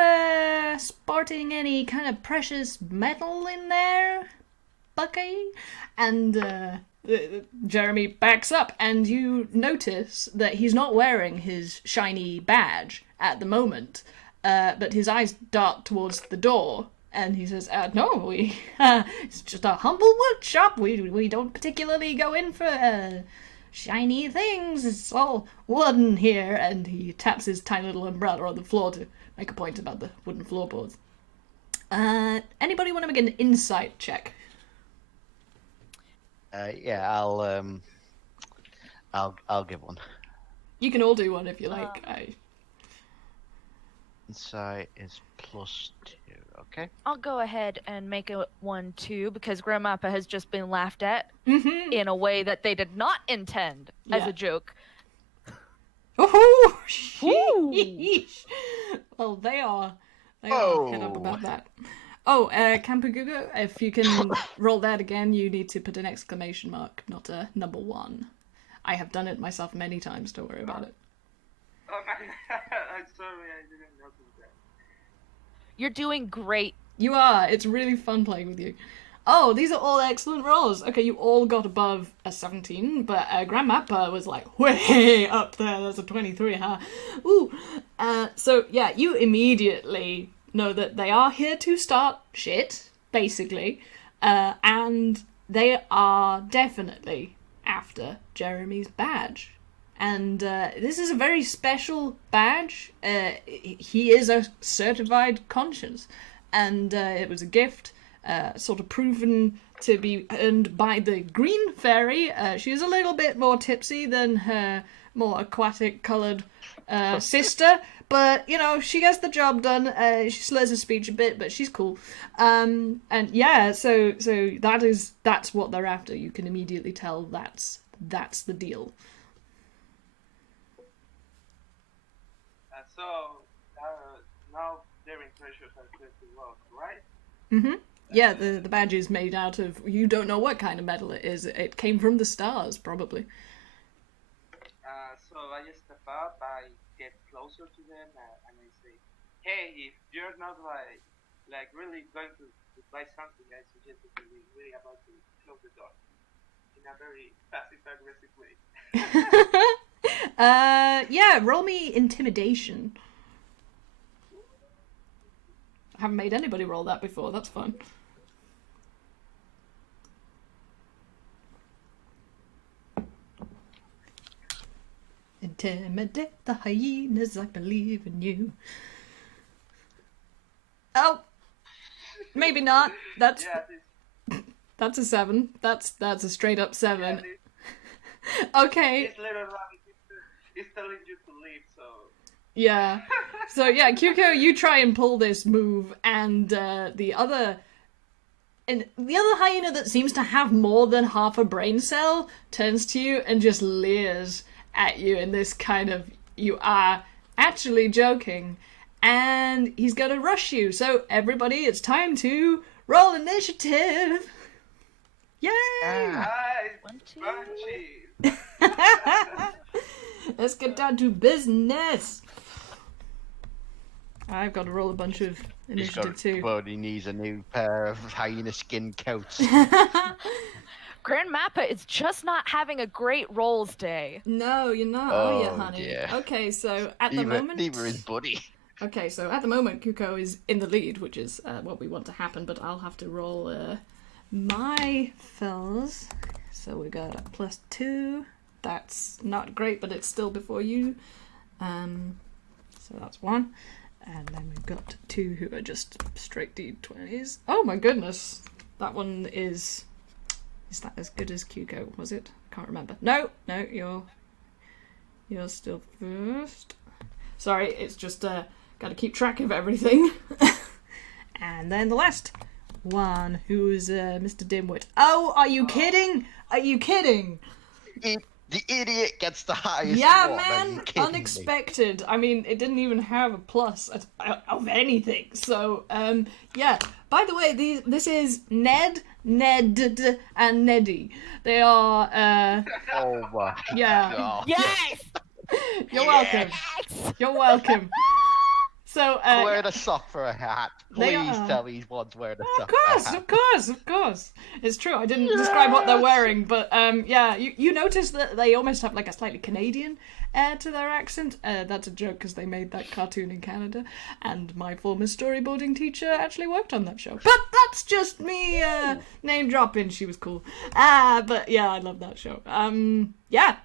sporting any kind of precious metal in there, Bucky? And Jeremy backs up, and you notice that he's not wearing his shiny badge at the moment, but his eyes dart towards the door, and he says, no, it's just a humble workshop. We don't particularly go in for shiny things. It's all wooden here. And he taps his tiny little umbrella on the floor to make a point about the wooden floorboards. Anybody want to make an insight check? Yeah, I'll give one. You can all do one if you like. Insight is +2. Okay. I'll go ahead and make it 1 too, because Grandmappa has just been laughed at in a way that they did not intend as a joke. Oh, sheesh. Well, they are head up about that. Oh, Kanpukugu, if you can roll that again, you need to put an exclamation mark, not a number 1. I have done it myself many times, don't worry about it. Oh, I'm sorry, I didn't notice that. You're doing great. You are. It's really fun playing with you. Oh, these are all excellent rolls. Okay, you all got above a 17, but Grandmappa was like way up there. That's a 23, huh? Ooh. So, yeah, you immediately know that they are here to start shit, basically, and they are definitely after Jeremy's badge. And this is a very special badge. He is a certified conscience, and it was a gift, sort of proven to be earned by the Green Fairy. She is a little bit more tipsy than her more aquatic-coloured sister, but, you know, she gets the job done. She slurs her speech a bit, but she's cool. And yeah, so that's what they're after. You can immediately tell that's the deal. So, now their impressions are clear to work, right? Mm-hmm. Yeah, the badge is made out of, you don't know what kind of metal it is. It came from the stars, probably. So I just step up, I get closer to them, and I say, hey, if you're not like really going to buy something, I suggest that you're really about to close the door in a very passive-aggressive way. Yeah, roll me intimidation. I haven't made anybody roll that before, that's fun. Intimidate the hyenas, I believe in you. Oh! Maybe not. That's a 7. That's a straight up 7. Okay. This little rabbit is telling you to leave, so... Yeah. So yeah, Kyuko, you try and pull this move, and the other hyena that seems to have more than half a brain cell turns to you and just leers at you in this kind of, you are actually joking, and he's gonna rush you. So everybody, it's time to roll initiative. Yay! Nice! Punchy! Let's get down to business. I've got to roll a bunch of initiative too. Well, he needs a new pair of hyena skin coats. Grandmappa is just not having a great rolls day. No, you're not, are you, honey? Dear. Okay, so at the moment... Neither is Buddy. Okay, so at the moment, Kuko is in the lead, which is what we want to happen, but I'll have to roll my fellas. So we got a +2. That's not great, but it's still before you. So that's 1. And then we've got 2 who are just straight D20s. Oh my goodness! That one is... Is that as good as Kyuko, was it? Can't remember. No, you're still first. Sorry, it's just gotta keep track of everything. And then the last one, who's Mr. Dimwit. Oh, are you kidding? Are you kidding? The idiot gets the highest Yeah, one. Are you man, kidding me? unexpected. I mean, it didn't even have a plus of anything. So, yeah. By the way, this is Ned, and Neddy. They are, Oh my yeah. god. Yes. You're welcome. You're welcome. So, I'm wearing a sock for a hat. They Please are. tell me one's wearing a sock Of for a course, hat. of course. It's true. I didn't describe what they're wearing, but yeah, you notice that they almost have like a slightly Canadian air to their accent. That's a joke because they made that cartoon in Canada, and my former storyboarding teacher actually worked on that show. But that's just me name dropping. She was cool. But yeah, I love that show. Yeah.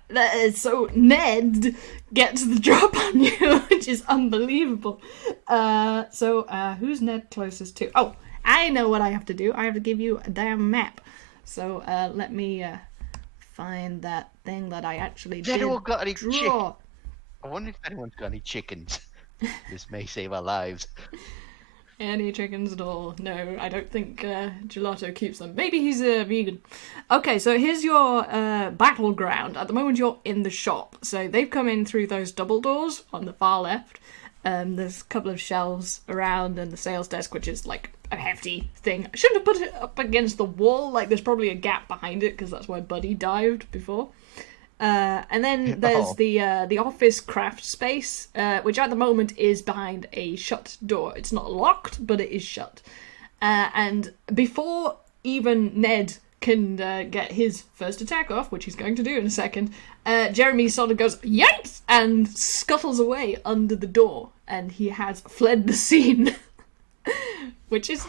So Ned gets the drop on you, which is unbelievable. So who's Ned closest to? Oh, I know what I have to do. I have to give you a damn map. So let me find that thing that I actually Has anyone did got any draw. I wonder if anyone's got any chickens. This may save our lives. Any chickens at all? No, I don't think Gelato keeps them. Maybe he's a vegan. Okay, so here's your battleground. At the moment, you're in the shop. So they've come in through those double doors on the far left. There's a couple of shelves around and the sales desk, which is like a hefty thing. I shouldn't have put it up against the wall. Like, there's probably a gap behind it because that's where Buddy dived before. And then there's the office craft space, which at the moment is behind a shut door. It's not locked, but it is shut. And before even Ned can get his first attack off, which he's going to do in a second, Jeremy sort of goes, yikes! And scuttles away under the door. And he has fled the scene. Which is,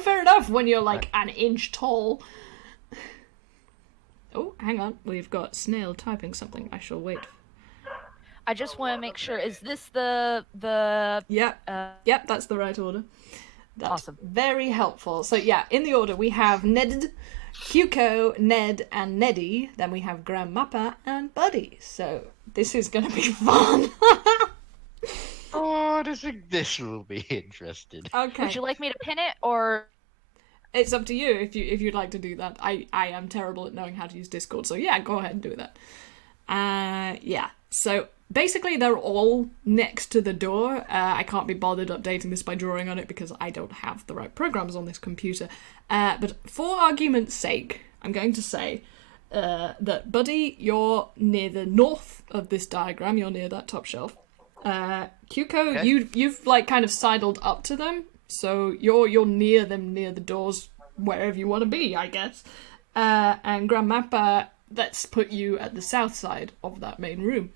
fair enough when you're like an inch tall. Oh, hang on. We've got Snail typing something. I shall wait. I just want to make sure. Is this the? Yep, that's the right order. That's Awesome. Very helpful. So yeah, in the order we have Ned, Hugo, Ned, and Neddy. Then we have Grandmappa and Buddy. So this is going to be fun. Oh, this will be interesting. Okay. Would you like me to pin it or? It's up to you if you'd like to do that. I am terrible at knowing how to use Discord, so yeah, go ahead and do that. Yeah. So basically, they're all next to the door. I can't be bothered updating this by drawing on it because I don't have the right programs on this computer. But for argument's sake, I'm going to say that Buddy, you're near the north of this diagram. You're near that top shelf. Kyuko, Okay. you've like kind of sidled up to them. So you're near them, near the doors, wherever you want to be, I guess. And Grandmappa, let's put you at the south side of that main room.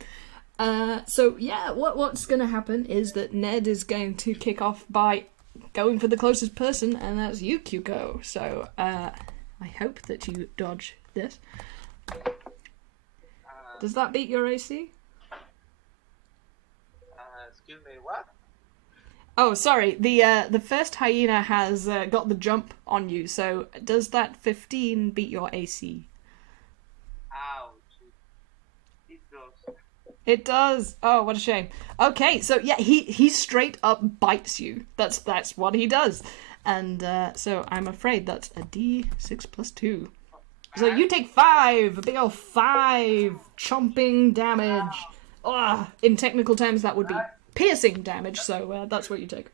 So yeah, what's going to happen is that Ned is going to kick off by going for the closest person, and that's you, Kyuko. So I hope that you dodge this. Does that beat your AC? Excuse me, what? Oh, sorry. The first hyena has got the jump on you. So does that 15 beat your AC? Ouch. It does. It does. Oh, what a shame. Okay, so yeah, he straight up bites you. That's what he does. And so I'm afraid that's a D6 plus 2. So you take 5, a big old 5 chomping damage. Oh, in technical terms, that would be piercing damage. So that's what you take.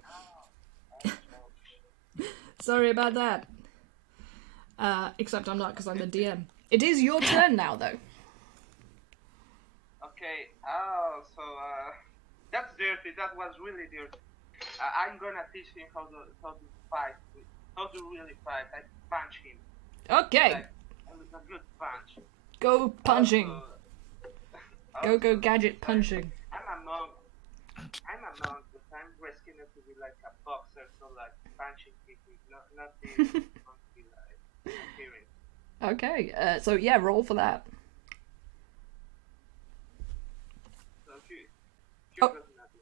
Sorry about that. Except I'm not, because I'm the DM. It is your turn now, though. Okay. Oh, so that's dirty. That was really dirty. I'm gonna teach him how to fight. How to really fight. I punch him. Okay, Like, a good punch. go punching. Also, Go gadget punching. I'm a monk, but I'm risking it to be like a boxer, so like punching people, not the monkey like appearance. Okay, so yeah, roll for that. So she Oh. does nothing.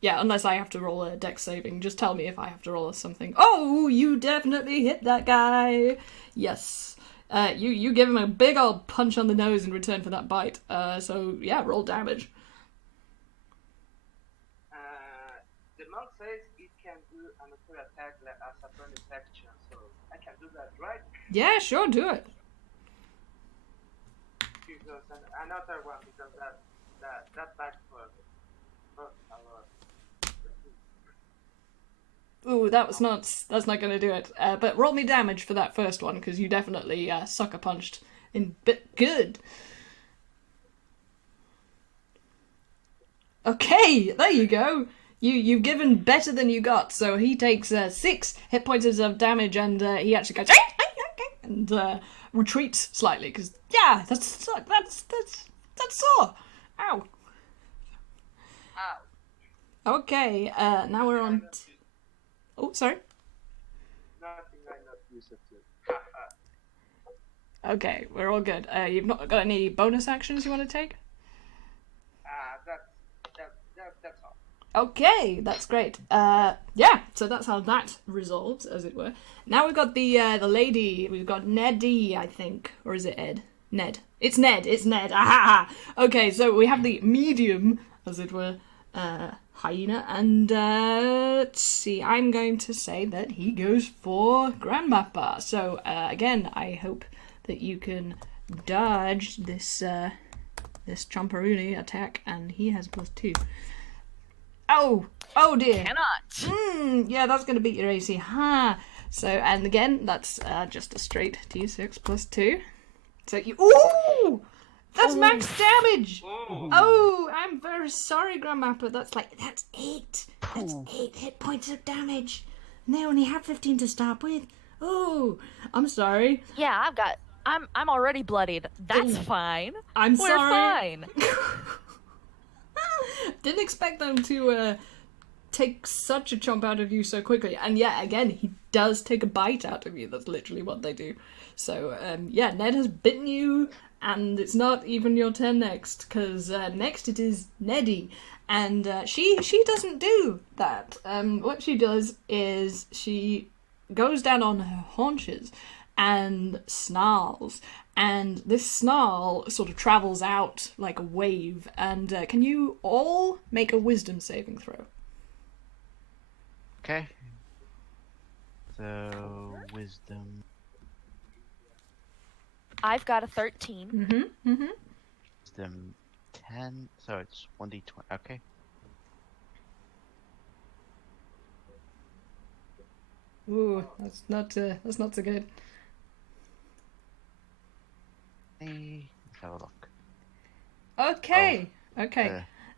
Yeah, unless I have to roll a dex saving. Just tell me if I have to roll something. Oh, you definitely hit that guy. Yes. You give him a big old punch on the nose in return for that bite. So yeah, roll damage. The monk says it can do another attack as a bonus action, so I can do that, right? Yeah, sure, do it. choose another one because that back was a lot. Ooh, that's not going to do it. But roll me damage for that first one, because you definitely sucker punched in bit good. Okay, there you go. You've given better than you got, so he takes 6 hit points of damage, and he actually goes and retreats slightly because that's sore. Ow. Okay, now we're on. Oh, sorry. Nothing I not use it to. Okay, we're all good. You've not got any bonus actions you want to take? That's all. Okay, that's great. So that's how that resolves, as it were. Now we've got the lady. We've got Neddy, I think, or is it Ed? Ned. It's Ned. It's Ned. Aha! Okay, so we have the medium, as it were, Hyena, and let's see. I'm going to say that he goes for Grandmappa. So again, I hope that you can dodge this Chomperoonie attack, and he has +2. Oh dear. Cannot. Yeah, that's going to beat your AC. Ha! So, and again, that's just a straight D6 +2. So you. Ooh! That's max damage! Oh, I'm very sorry, Grandmappa. That's 8. That's 8 hit points of damage. And they only have 15 to start with. Oh, I'm sorry. Yeah, I'm already bloodied. That's fine. We're fine. Didn't expect them to take such a chomp out of you so quickly. And yeah, again, he does take a bite out of you. That's literally what they do. So, Ned has bitten you, and it's not even your turn next, because next it is Neddy. And she doesn't do that. What she does is she goes down on her haunches and snarls. And this snarl sort of travels out like a wave. And can you all make a wisdom saving throw? Okay. So, wisdom. I've got a 13. Wisdom 10. So it's 1d20. Okay. Ooh, that's not so good. Let's have a look. Okay.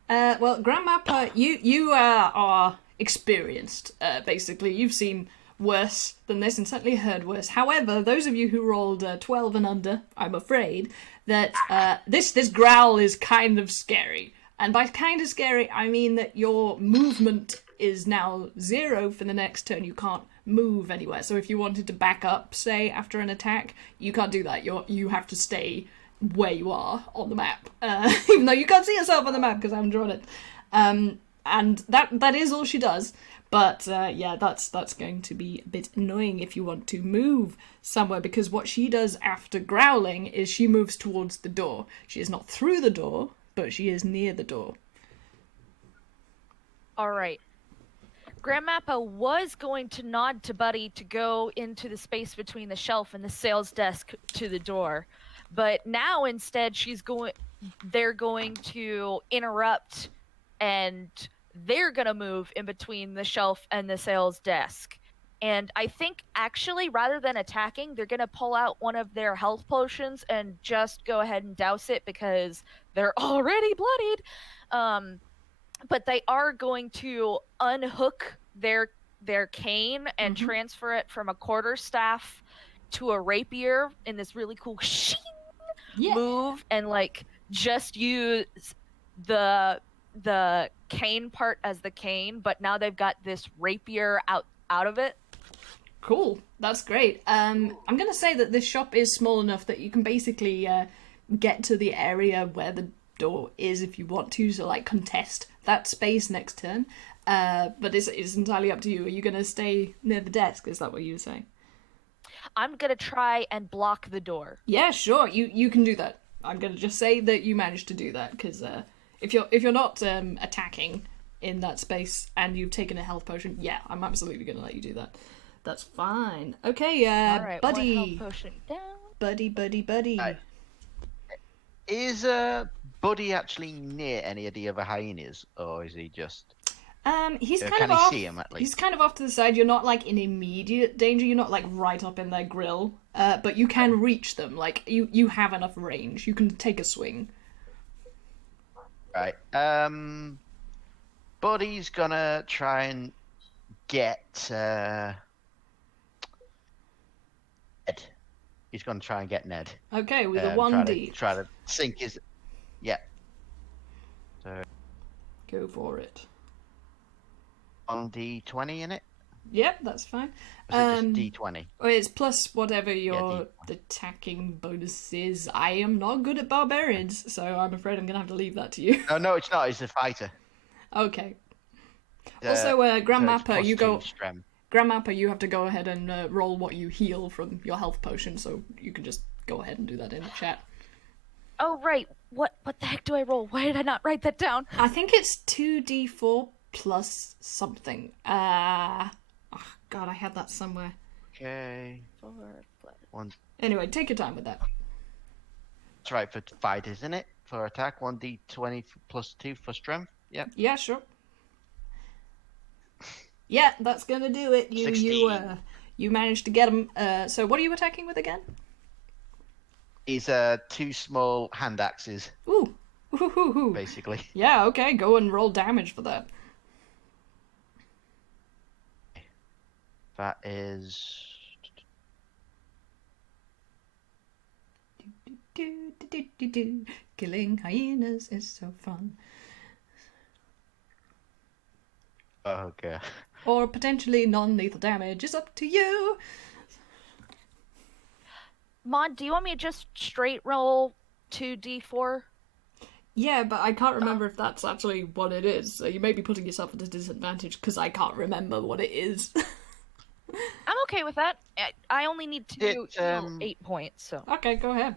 Well, Grandmappa, you are experienced. Basically, you've seen worse than this, and certainly heard worse. However, those of you who rolled 12 and under, I'm afraid that this growl is kind of scary. And by kind of scary, I mean that your movement is now 0 for the next turn. You can't move anywhere. So if you wanted to back up, say, after an attack, you can't do that. You have to stay where you are on the map. Even though you can't see yourself on the map because I haven't drawn it. And that is all she does. But that's going to be a bit annoying if you want to move somewhere, because what she does after growling is she moves towards the door. She is not through the door, but she is near the door. All right. Grandmappa was going to nod to Buddy to go into the space between the shelf and the sales desk to the door, but now instead they're going to interrupt, and they're going to move in between the shelf and the sales desk. And I think actually, rather than attacking, they're going to pull out one of their health potions and just go ahead and douse it because they're already bloodied. But they are going to unhook their cane and transfer it from a quarterstaff to a rapier in this really cool move, and just use the cane part as the cane, but now they've got this rapier out of it. Cool, that's great. I'm gonna say that this shop is small enough that you can basically get to the area where the door is if you want to, so contest that space next turn. But it's entirely up to you. Are you gonna stay near the desk? Is that what you were saying? I'm gonna try and block the door. Yeah, sure. You can do that. I'm gonna just say that you managed to do that, because if you're not attacking in that space and you've taken a health potion, I'm absolutely gonna let you do that. That's fine. Okay, all right, Buddy. one health potion down. Buddy. Is Buddy actually near any of the other hyenas, or is he just? He's kind Can of he off. see him at least? He's kind of off to the side. You're not like in immediate danger. You're not like right up in their grill. But you can reach them. Like you have enough range. You can take a swing. Right. Buddy's gonna try and get Ned. He's gonna try and get Ned. Okay, with a Try 1D. try to sink his. Yeah. So Go for it. 1d20 in it. Yep, that's fine. Or is it just d20? Well, it's plus whatever your D20. attacking bonus is. I am not good at barbarians, so I'm afraid I'm gonna have to leave that to you. No, it's not. He's a fighter. Okay. Also, Grandmappa, so it's you plus go. 2 strength. Grandmappa, you have to go ahead and roll what you heal from your health potion, so you can just go ahead and do that in the chat. Oh, right. What the heck do I roll? Why did I not write that down? I think it's 2d4 plus something. Oh god, I had that somewhere. Okay. 4 plus. One. Anyway, take your time with that. That's right for fighters, isn't it? For attack, 1d20 plus 2 for strength. Yep. Yeah, sure. Yeah, that's gonna do it. You 16. you managed to get him. So what are you attacking with again? He's 2 small hand axes, Ooh. Ooh. basically. Yeah, okay, go and roll damage for that. That is. Killing hyenas is so fun. Oh god. Or potentially non-lethal damage is up to you. Mod, do you want me to just straight roll 2d4? Yeah, but I can't remember if that's actually what it is. So you may be putting yourself at a disadvantage because I can't remember what it is. I'm okay with that. I only need to It, heal 8 points, so. Okay, go ahead.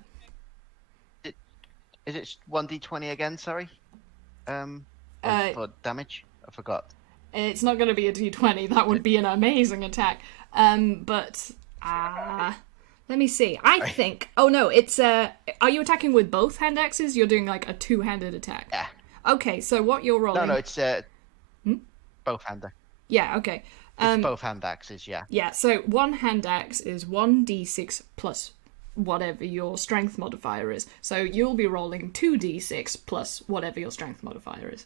Is it 1d20 again? Sorry. For damage, I forgot. It's not going to be a d20. That would be an amazing attack. But let me see. I think. Oh no, it's Are you attacking with both hand axes? You're doing like a two-handed attack. Yeah. Okay, so what you're rolling? No, it's both hand. Yeah. Okay. It's both hand axes. Yeah. Yeah. So one hand axe is 1d6 plus whatever your strength modifier is. So you'll be rolling 2d6 plus whatever your strength modifier is.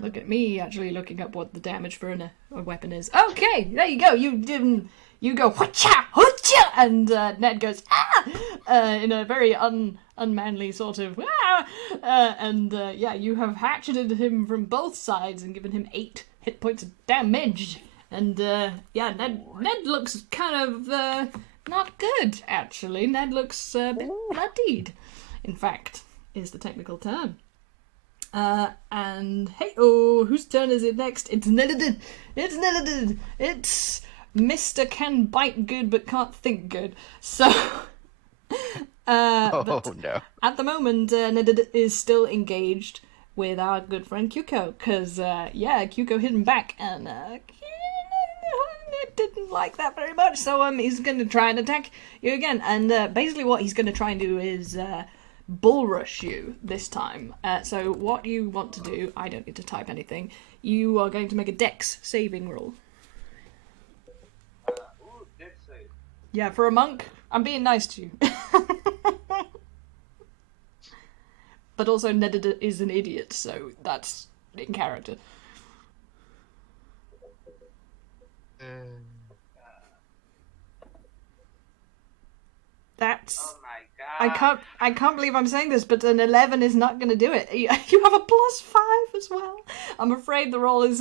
Look at me actually looking up what the damage for a weapon is. Okay, there you go. You go whatcha, whatcha, and Ned goes in a very unmanly sort of yeah, you have hatcheted him from both sides and given him 8 hit points of damage. And yeah, Ned looks kind of not good actually. Ned looks a bit bloodied. In fact, is the technical term. And hey, whose turn is it next? It's Nedid. It's Mr. Can bite good but can't think good. So, Oh no. at the moment, Nedid is still engaged with our good friend Kyuko, because yeah, Kyuko hit him back, and Ned didn't like that very much. So he's going to try and attack you again, and basically what he's going to try and do is bull rush you this time. So what you want to do, I don't need to type anything, you are going to make a dex saving roll. Yeah, for a monk, I'm being nice to you. But also Ned is an idiot, so that's in character. That's... Oh my god. I can't believe I'm saying this, but an 11 is not going to do it. You have a +5 as well. I'm afraid the roll is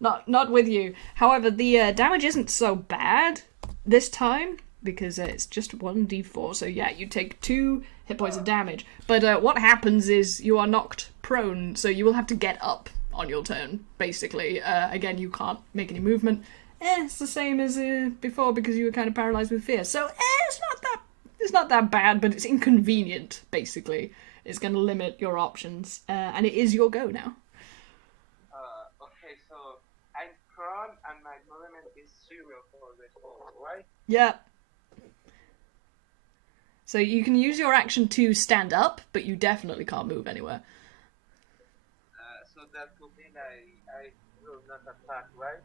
not with you. However, the damage isn't so bad this time, because it's just 1d4. So yeah, you take 2 hit points of damage. But what happens is you are knocked prone, so you will have to get up on your turn, basically. Again, you can't make any movement. It's the same as before, because you were kind of paralyzed with fear. So it's not that bad, but it's inconvenient, basically. It's going to limit your options, and it is your go now. Okay, so I'm prone and my movement is 0 for the whole, right? Yeah. So you can use your action to stand up, but you definitely can't move anywhere. So that could mean I will not attack, right?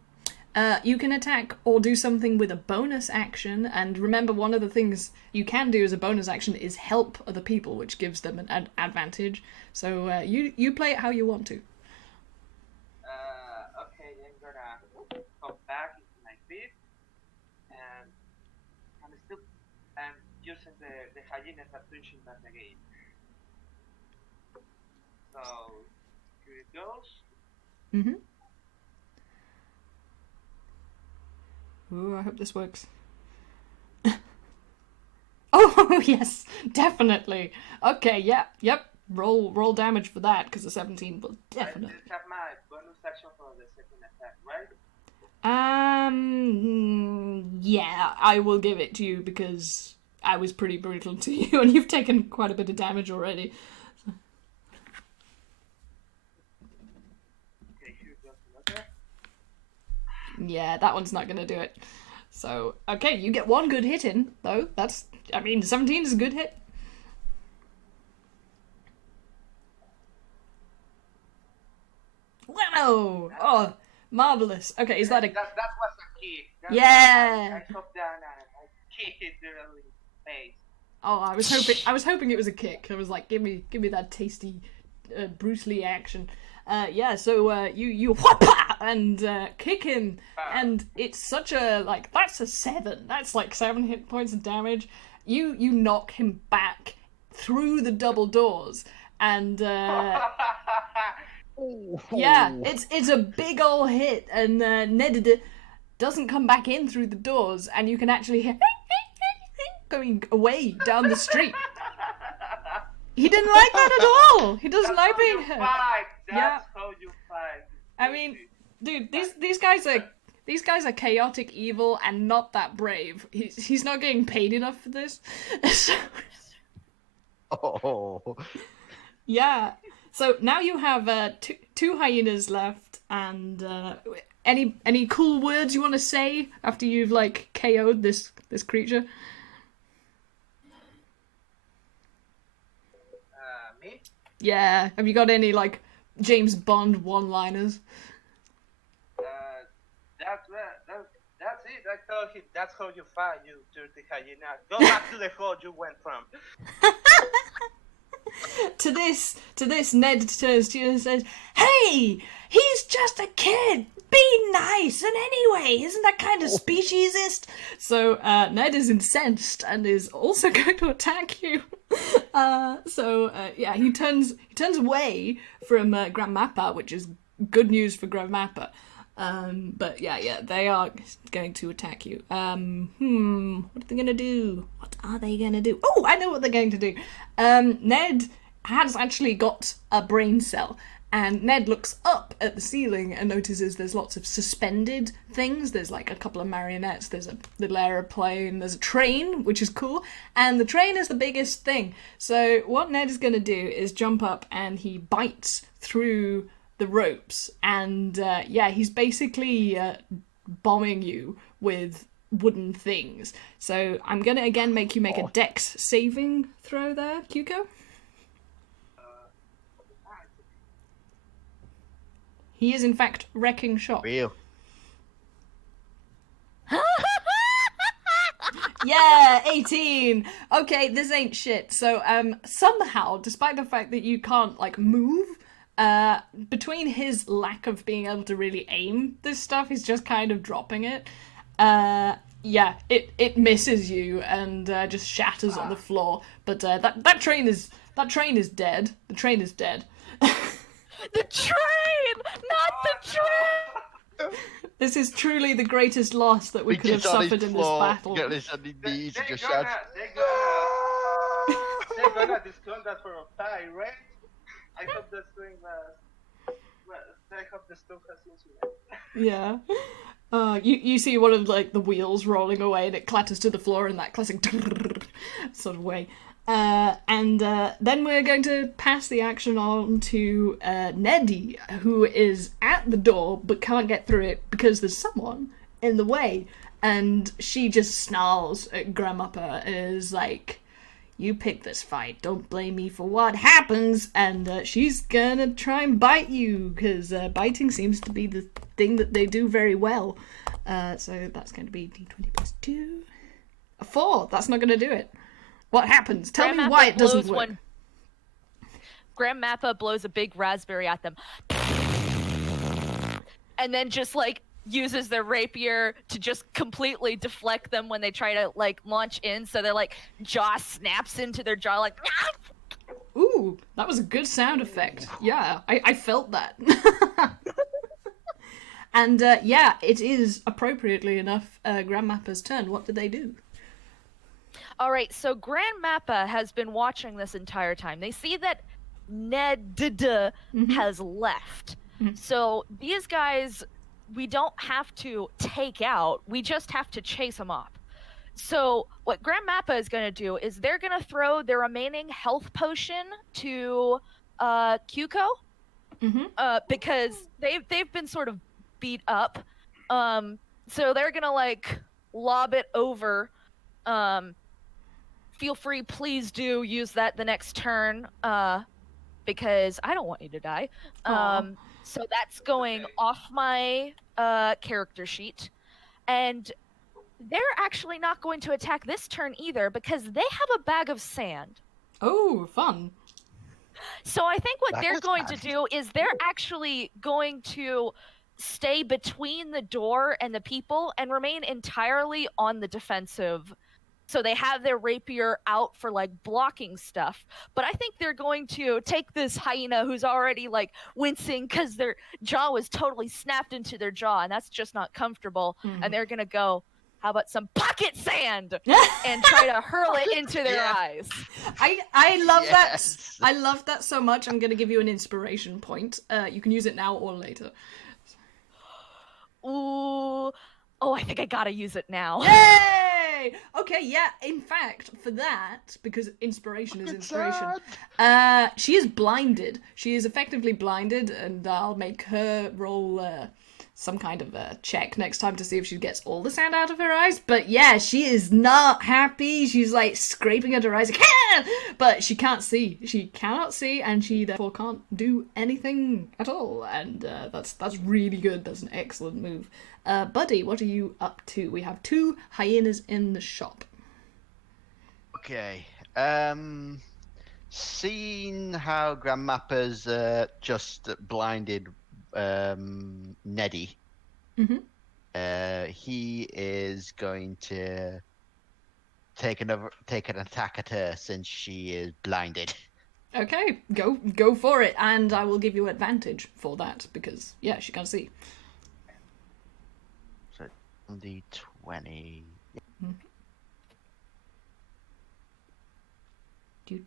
You can attack or do something with a bonus action, and remember, one of the things you can do as a bonus action is help other people, which gives them an advantage. So you play it how you want to. Okay, I'm gonna come back into my feet, and I'm using the hyena as punching back again. So here it goes. Mm-hmm. Ooh, I hope this works. Oh, yes, definitely. Okay, yep. Roll damage for that, because the 17 will definitely. I just have my bonus action for the second attack, right? Yeah, I will give it to you because I was pretty brutal to you, and you've taken quite a bit of damage already. Okay, here goes another. Yeah, that one's not gonna do it. So, okay, you get one good hit in, though. 17 is a good hit. Wow! Oh, marvelous. Okay, is that a... That was a kick. Yeah! I hope down and I kick it directly in the face. Oh, I was hoping it was a kick. I was like, give me that tasty Bruce Lee action. Yeah, so you whoppa and kick him, and it's such a, like, that's a 7. That's like 7 hit points of damage. You knock him back through the double doors, and yeah, it's a big ol' hit, and Ned doesn't come back in through the doors, and you can actually hear going away down the street. He didn't like that at all. He doesn't like being hurt. That's how you fight. I mean, dude, these guys are chaotic evil and not that brave. He's not getting paid enough for this. Oh. Yeah. So now you have two hyenas left, and any cool words you want to say after you've like KO'd this creature? Me? Yeah. Have you got any like James Bond one-liners? That's it. I told him that's how you fight, you dirty hyena. Go back to the hole you went from. To this, Ned turns to you and says, "Hey, he's just a kid. Be nice. And anyway, isn't that kind of speciesist?" So Ned is incensed and is also going to attack you. Yeah, he turns away from Grandmappa, which is good news for Grandmappa. But yeah, they are going to attack you. What are they gonna do? What are they gonna do? Oh, I know what they're going to do. Ned has actually got a brain cell, and Ned looks up at the ceiling and notices there's lots of suspended things. There's like a couple of marionettes, there's a little aeroplane, there's a train, which is cool, and the train is the biggest thing. So what Ned is gonna do is jump up and he bites through the ropes, and he's basically bombing you with wooden things. So I'm gonna again make you make a dex saving throw there, Kyuko. He is in fact wrecking shop. Real. Yeah, 18. Okay, this ain't shit. So somehow, despite the fact that you can't like move, between his lack of being able to really aim this stuff, he's just kind of dropping it. It misses you and just shatters on the floor. But that train is dead. The train is dead. The train, not the train. This is truly the greatest loss that we could have suffered in this battle. Get this on his knees and just They're shout. gonna discount that for a pie, right? I hope this thing I hope the stove has insulin. Yeah. You see one of like the wheels rolling away and it clatters to the floor in that classic sort of way. And then we're going to pass the action on to Neddy, who is at the door but can't get through it because there's someone in the way. And she just snarls at Grandmappa and is like, you picked this fight. Don't blame me for what happens. And she's gonna try and bite you, because biting seems to be the thing that they do very well. So that's going to be d20 plus 2. A 4. That's not going to do it. What happens? Tell me why it doesn't work. Grandmappa blows a big raspberry at them. And then just, like, uses their rapier to just completely deflect them when they try to, like, launch in. So their, like, jaw snaps into their jaw, like... Ooh, that was a good sound effect. Yeah, I felt that. And, yeah, it is, appropriately enough, Grandmappa's turn. What did they do? All right, so Grandmappa has been watching this entire time. They see that Ned has left. So these guys, we don't have to take out. We just have to chase them off. So what Grandmappa is going to do is they're going to throw their remaining health potion to Kyuko. Because they've been sort of beat up. So they're going to, like, lob it over. Feel free, please do use that the next turn, because I don't want you to die. So that's going off my character sheet. And they're actually not going to attack this turn either, because they have a bag of sand. Oh, fun. So I think what they're going to do is they're actually going to stay between the door and the people and remain entirely on the defensive. So they have their rapier out for, like, blocking stuff. But I think they're going to take this hyena who's already, like, wincing because their jaw was totally snapped into their jaw, and that's just not comfortable. And they're going to go, how about some pocket sand? And try to hurl it into their eyes. I love that. I love that so much. I'm going to give you an inspiration point. You can use it now or later. Ooh. Oh, I think I gotta use it now. Yay! Okay, yeah, in fact, for that, because inspiration is inspiration, she is blinded. She is effectively blinded, and I'll make her roll some kind of a check next time to see if she gets all the sand out of her eyes. But yeah, she is not happy. She's, like, scraping at her eyes, like, ah! But she can't see. She cannot see, and she therefore can't do anything at all. And that's really good. That's an excellent move. Buddy, what are you up to? We have 2 hyenas in the shop. Okay. Seeing how Grandmappa's just blinded Neddy, he is going to take an attack at her since she is blinded. Okay, go for it, and I will give you advantage for that because yeah, she can't see. So the 20. Do.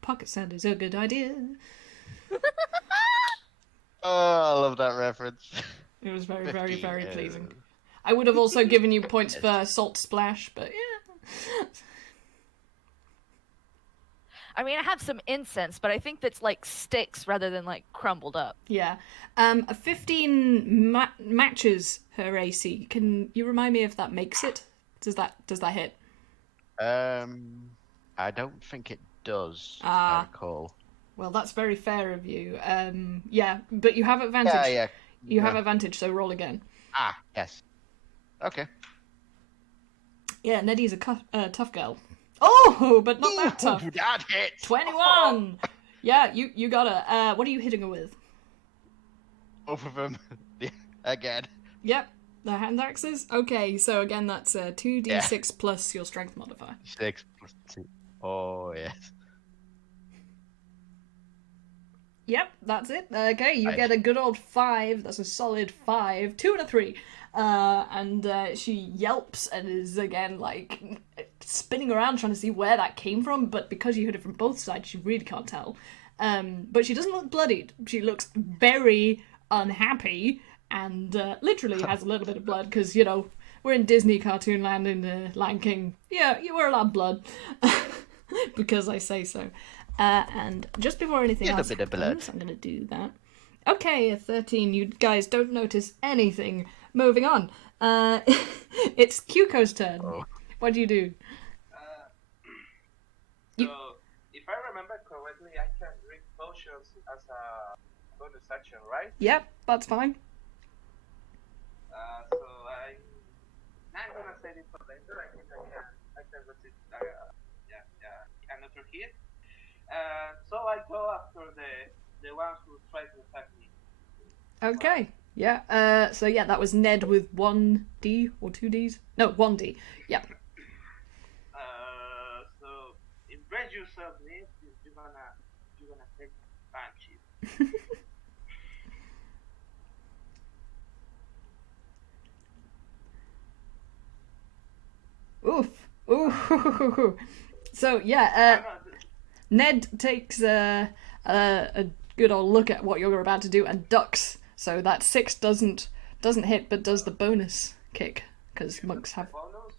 Pocket sand is a good idea. Oh, I love that reference. It was very, very, very pleasing. I would have also given you points for Salt Splash, but yeah. I mean, I have some incense, but I think that's like sticks rather than like crumbled up. Yeah. A 15 matches her AC. Can you remind me if that makes it? Does that hit? I don't think it does. I recall. Well, that's very fair of you. Yeah, but you have advantage. Yeah. You have advantage, so roll again. Yes. Okay. Yeah, Neddy's a tough girl. Oh, but not that tough. That hits. 21. Yeah, you got her. What are you hitting her with? Both of them. Again. Yep, the hand axes. Okay, so again, that's 2d6 plus your strength modifier. 6 plus 2. Oh, yes. Yep, that's it. Okay, you get a good old 5. That's a solid 5. 2 and a 3. And she yelps and is again like spinning around trying to see where that came from, but because you hit it from both sides, she really can't tell. But she doesn't look bloodied. She looks very unhappy and literally has a little bit of blood because, you know, we're in Disney cartoon land in Lion King. Yeah, you were allowed blood. Because I say so. And just before anything else happens, I'm going to do that. Okay, a 13. You guys don't notice anything. Moving on. It's Kyuko's turn. Oh. What do you do? I remember correctly, I can drink potions as a bonus action, right? Yep, that's fine. So I'm gonna save it for later. I think I can resist. Another hit. So I go after the ones who try to attack me. Okay. Yeah. So yeah, that was Ned with 1d or 2ds. No, 1d. Yep. So embrace yourself, Ned. You're gonna take punches. Oof. Ooh. So yeah, Ned takes a good old look at what you're about to do and ducks. So that 6 doesn't hit, but does the bonus kick because monks have. Bonus?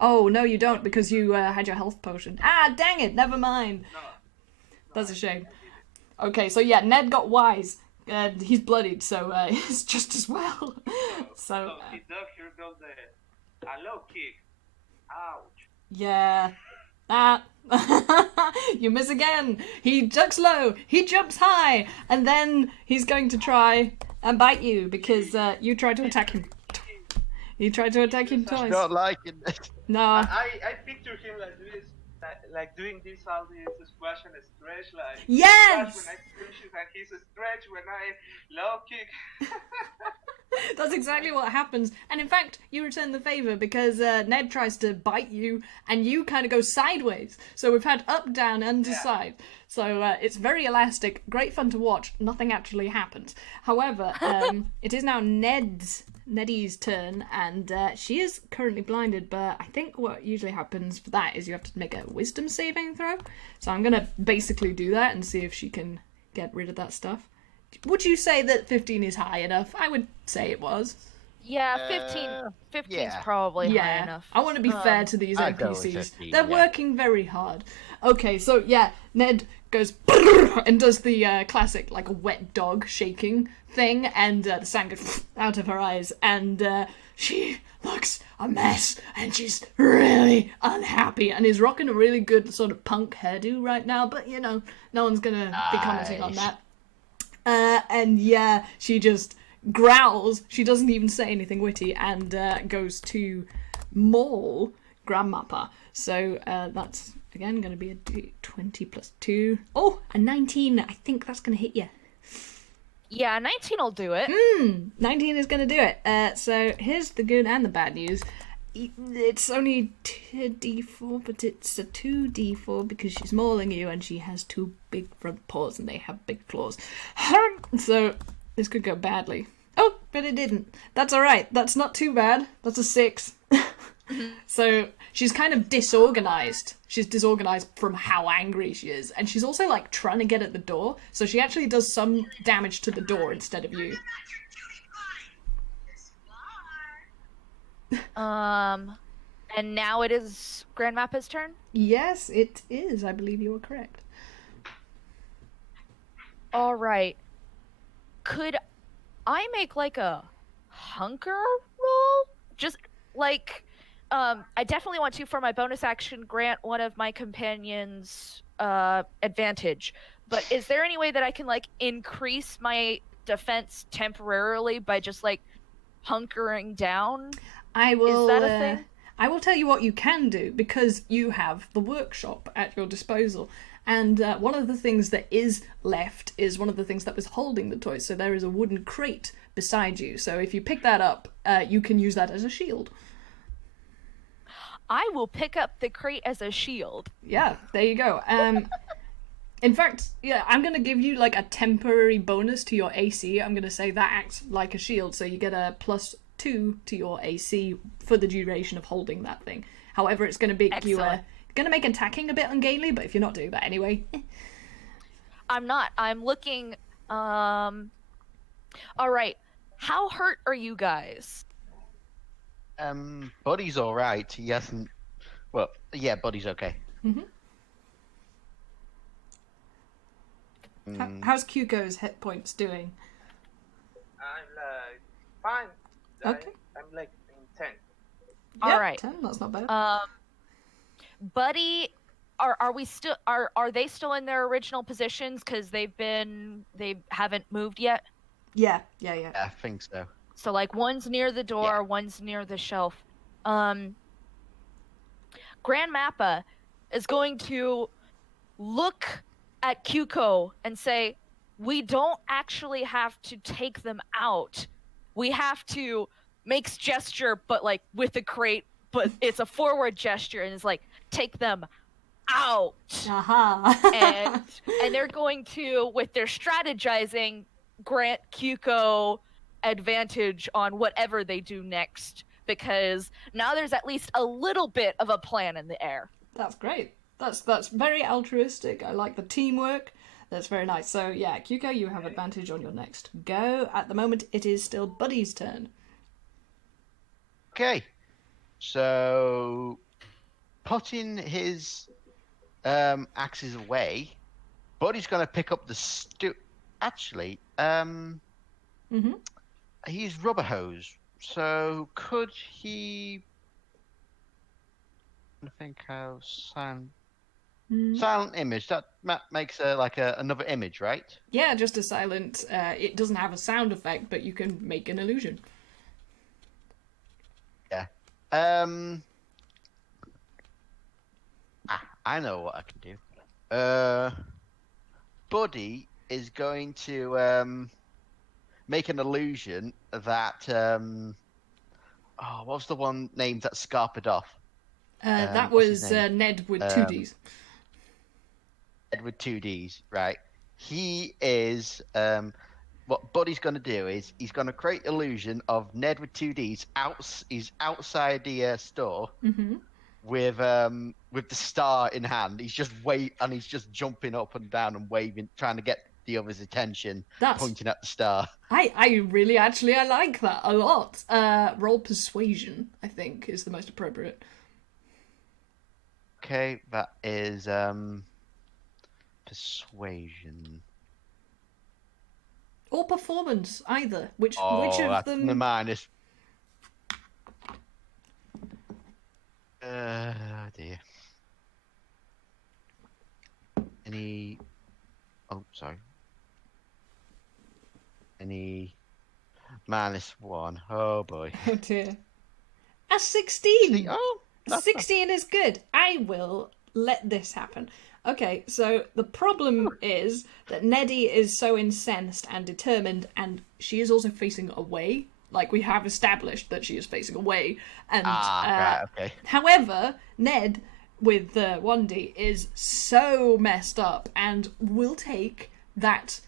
Oh no, you don't because you had your health potion. Ah, dang it! Never mind. No. That's a shame. Okay, so yeah, Ned got wise. He's bloodied, so it's just as well. So he does. Here goes a low kick. Ouch. yeah. Ah. You miss again. He ducks low, he jumps high, and then he's going to try and bite you because you tried to attack him. You tried to attack him twice. Not liking it. No. I picture him like this, like doing this all this squash and stretch, like Yes! squash when I push it and he's a stretch when I low kick. That's exactly what happens. And in fact, you return the favour because Ned tries to bite you and you kind of go sideways. So we've had up, down, and to side. So it's very elastic, great fun to watch. Nothing actually happens. However, it is now Neddy's turn, and she is currently blinded, but I think what usually happens for that is you have to make a wisdom saving throw. So I'm going to basically do that and see if she can get rid of that stuff. Would you say that 15 is high enough? I would say it was. Yeah, 15 is probably high enough. I want to be fair to these I'd go with NPCs. 15, They're working very hard. Okay, so yeah, Ned goes and does the classic like a wet dog shaking thing, and the sand goes out of her eyes, and she looks a mess, and she's really unhappy, and is rocking a really good sort of punk hairdo right now, but you know, no one's gonna be commenting on that. And yeah, she just growls. She doesn't even say anything witty and goes to maul Grandmappa. So that's, again, going to be a 20 plus 2. Oh, a 19. I think that's going to hit you. Yeah, 19 will do it. 19 is going to do it. So here's the good and the bad news. It's only 2d4, but it's a 2d4 because she's mauling you and she has 2 big front paws and they have big claws. So this could go badly. Oh, but it didn't. That's alright. That's not too bad. That's a 6. So she's kind of disorganized. She's disorganized from how angry she is. And she's also like trying to get at the door. So she actually does some damage to the door instead of you. And now it is Grandmappa's turn? Yes, it is. I believe you are correct. Alright. Could I make like a hunker roll? Just like, I definitely want to, for my bonus action, grant one of my companions advantage. But is there any way that I can like increase my defense temporarily by just like hunkering down? I will. Is that a thing? I will tell you what you can do because you have the workshop at your disposal. And one of the things that is left is one of the things that was holding the toys. So there is a wooden crate beside you. So if you pick that up, you can use that as a shield. I will pick up the crate as a shield. Yeah, there you go. In fact, yeah, I'm going to give you like a temporary bonus to your AC. I'm going to say that acts like a shield. So you get a +2 to your AC for the duration of holding that thing. However, it's going to make you going to make attacking a bit ungainly, but if you're not doing that anyway. I'm not. I'm looking. All right. How hurt are you guys? Buddy's all right. He hasn't. Well, yeah, Buddy's okay. How's Cuco's hit points doing? I'm like fine. Okay. I'm like in 10. All right. 10, that's not bad. Buddy are we still are they still in their original positions? Because they haven't moved yet. Yeah. I think so. So like one's near the door, Yeah. one's near the shelf. Grand Mappa is going to look at Kyuko and say, "We don't actually have to take them out. We have to." Makes gesture, but like with the crate, but it's a forward gesture, and it's like, "Take them out." Aha. and they're going to, with their strategizing, grant Kyuko advantage on whatever they do next, because now there's at least a little bit of a plan in the air. That's great. That's very altruistic. I like the teamwork. That's very nice. So yeah, Kyuko, you have advantage on your next go. At the moment, it is still Buddy's turn. Okay. So, putting his axes away, Buddy's going to pick up the Actually, he's rubber hose. So, could he... I think how silent image. That makes another image, right? Yeah, just a silent. It doesn't have a sound effect, but you can make an illusion. Yeah. I know what I can do. Buddy is going to make an illusion that what was the one named that scarpered off? That was Ned with 2Ds. Ned with 2Ds, right? He is what Buddy's going to do is he's going to create illusion of Ned with 2Ds he's outside the store with the star in hand. He's just he's just jumping up and down and waving, trying to get the other's attention, pointing at the star. I really actually like that a lot. Roll persuasion, I think, is the most appropriate. Okay, that is persuasion. Or performance, either. Which that's of them? The minus. Oh dear. Any? Oh, sorry. Any -1? Oh boy. Oh dear. A 16. Oh, 16 is good. I will let this happen. Okay, so the problem is that Neddy is so incensed and determined, and she is also facing away. Like, we have established that she is facing away. And right, okay. However, Ned with the 1D is so messed up and will take that.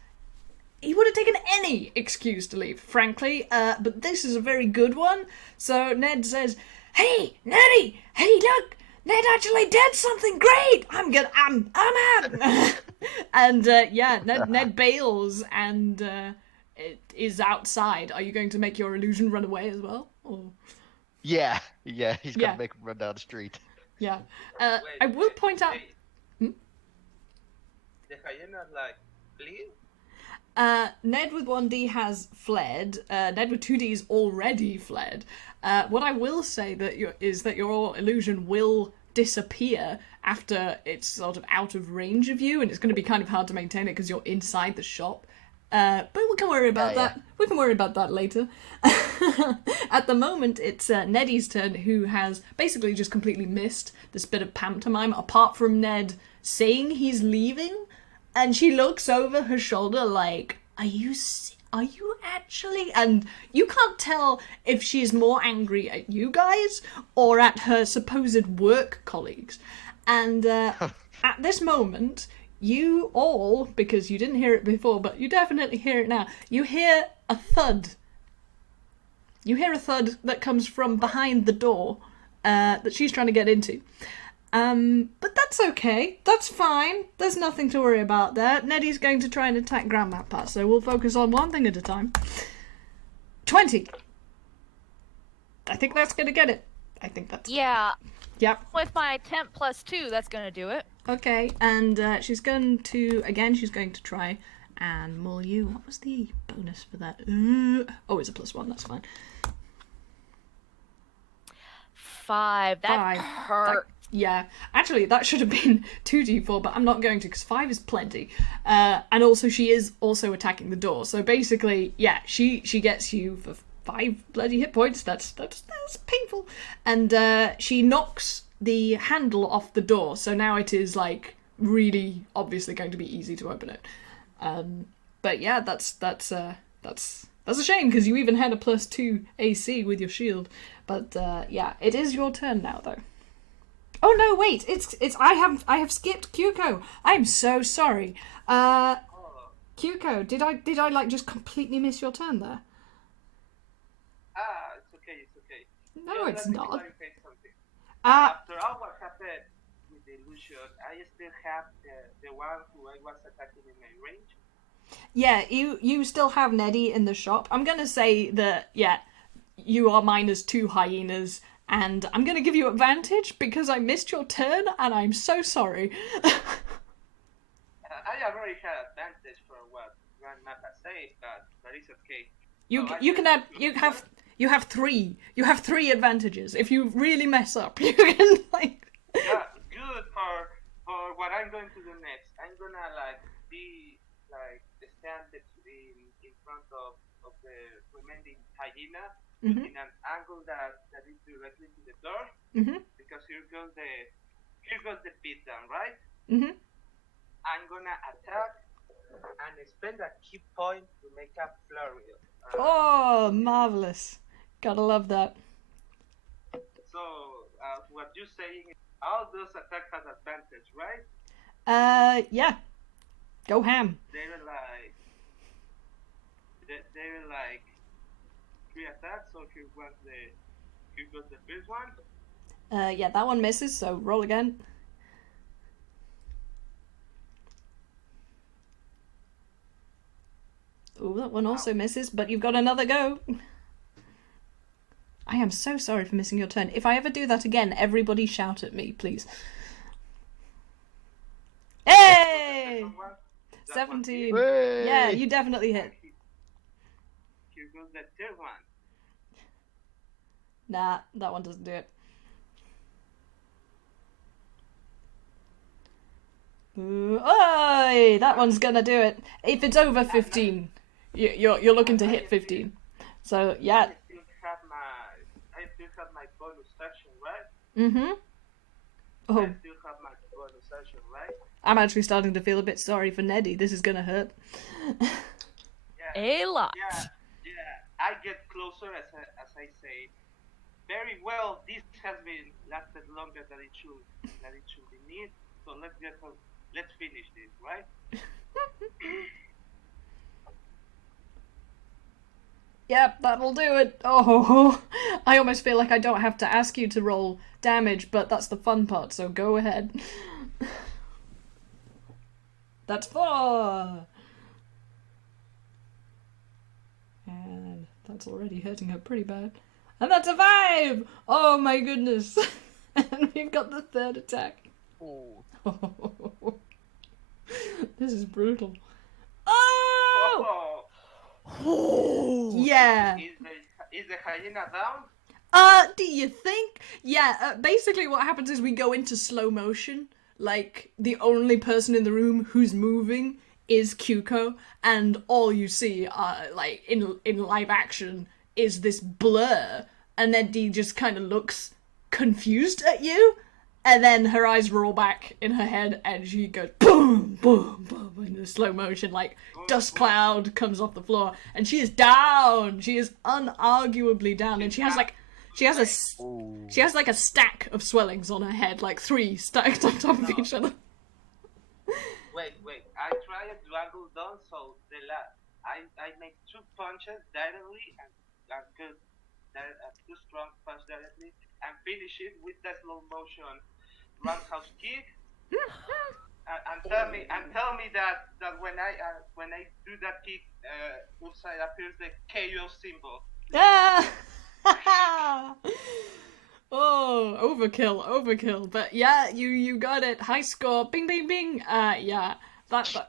He would have taken any excuse to leave, frankly, but this is a very good one. So Ned says, "Hey, Neddy! Hey, look! Ned actually did something great! I'm out!" And Ned bails and it is outside. Are you going to make your illusion run away as well? Or... Yeah, he's going to make him run down the street. Yeah. I will point out... The hyena, leave? Ned with 1D has fled. Ned with 2D is already fled. What I will say is that your illusion will disappear after it's sort of out of range of you, and it's going to be kind of hard to maintain it because you're inside the shop. But we can worry about that. Yeah. We can worry about that later. At the moment, it's Neddy's turn, who has basically just completely missed this bit of pantomime, apart from Ned saying he's leaving. And she looks over her shoulder like, are you actually? And you can't tell if she's more angry at you guys or at her supposed work colleagues. And at this moment, you all, because you didn't hear it before, but you definitely hear it now, you hear a thud. You hear a thud that comes from behind the door that she's trying to get into. But that's okay. That's fine. There's nothing to worry about there. Neddy's going to try and attack Grandmappa, so we'll focus on one thing at a time. 20. I think that's going to get it. I think that's... Yeah. Yep. With my temp +2, that's going to do it. Okay, and she's going to try and maul you. What was the bonus for that? Oh, it's a +1, that's fine. 5. That hurts. Yeah, actually, that should have been 2d4, but I'm not going to because 5 is plenty. And also, she is also attacking the door. So basically, yeah, she gets you for 5 bloody hit points. That's painful. And she knocks the handle off the door. So now it is like really obviously going to be easy to open it. But yeah, that's a shame because you even had a +2 AC with your shield. But yeah, it is your turn now though. Oh no, wait! It's I have skipped Kyuko. I'm so sorry. Kyuko, did I like just completely miss your turn there? It's okay, it's okay. No, it's let me not. clarify something. Uh, After all what happened with the illusion, I still have the one who I was attacking in my range. yeah, you still have Neddy in the shop. I'm gonna say that yeah, you are -2 hyenas. And I'm going to give you advantage because I missed your turn, and I'm so sorry. I already had advantage for what Grandmappa said, but it's okay. You have 3. You have 3 advantages. If you really mess up, you can like. Yeah, good for what I'm going to do next. I'm gonna be stand in front of the remaining hyena. Mm-hmm. In an angle that is directly to the door, because here goes the beat down, right? Mm-hmm. I'm gonna attack and spend a key point to make a flurry. Oh, marvelous! Gotta love that. So what you're saying is all those attacks has advantage, right? Yeah. Go ham. They're like 3 attacks, so here goes the first one. Yeah, that one misses, so roll again. Oh, that one also misses, but you've got another go. I am so sorry for missing your turn. If I ever do that again, everybody shout at me, please. Hey! 17. Hey! Yeah, you definitely hit. Here goes the third one. Nah, that one doesn't do it. Ooh, oi! That one's gonna do it. If it's over 15, you're looking to hit 15. So yeah. I still have my bonus action, right? Mm-hmm. Oh, I still have my bonus action, right? I'm actually starting to feel a bit sorry for Neddy. This is gonna hurt. Yeah. A lot. Yeah. I get closer as I say. Very well. This has been lasted longer than it should be need. So let's finish this, right? Yep, that'll do it. Oh, I almost feel like I don't have to ask you to roll damage, but that's the fun part, so go ahead. That's 4! And that's already hurting her pretty bad. And that's a 5! Oh my goodness. And we've got the 3rd attack. Oh. This is brutal. Oh! Oh. Yeah. Is the hyena down? Do you think? Yeah, basically what happens is we go into slow motion. Like, the only person in the room who's moving is Kyuko, and all you see, like, in live action, is this blur, and then Dee just kind of looks confused at you, and then her eyes roll back in her head, and she goes boom, boom, boom, in the slow motion, like, dust cloud comes off the floor, and she is down! She is unarguably down, and she has like a stack of swellings on her head, like 3 stacked on top of each other. Wait. I tried to angle down, so I make 2 punches directly and a two strong punch directly, and finish it with that slow motion roundhouse kick. and tell me that when I do that kick, outside appears the KO symbol. Ah! Oh, overkill. But yeah, you got it. High score. Bing, bing, bing. Yeah, that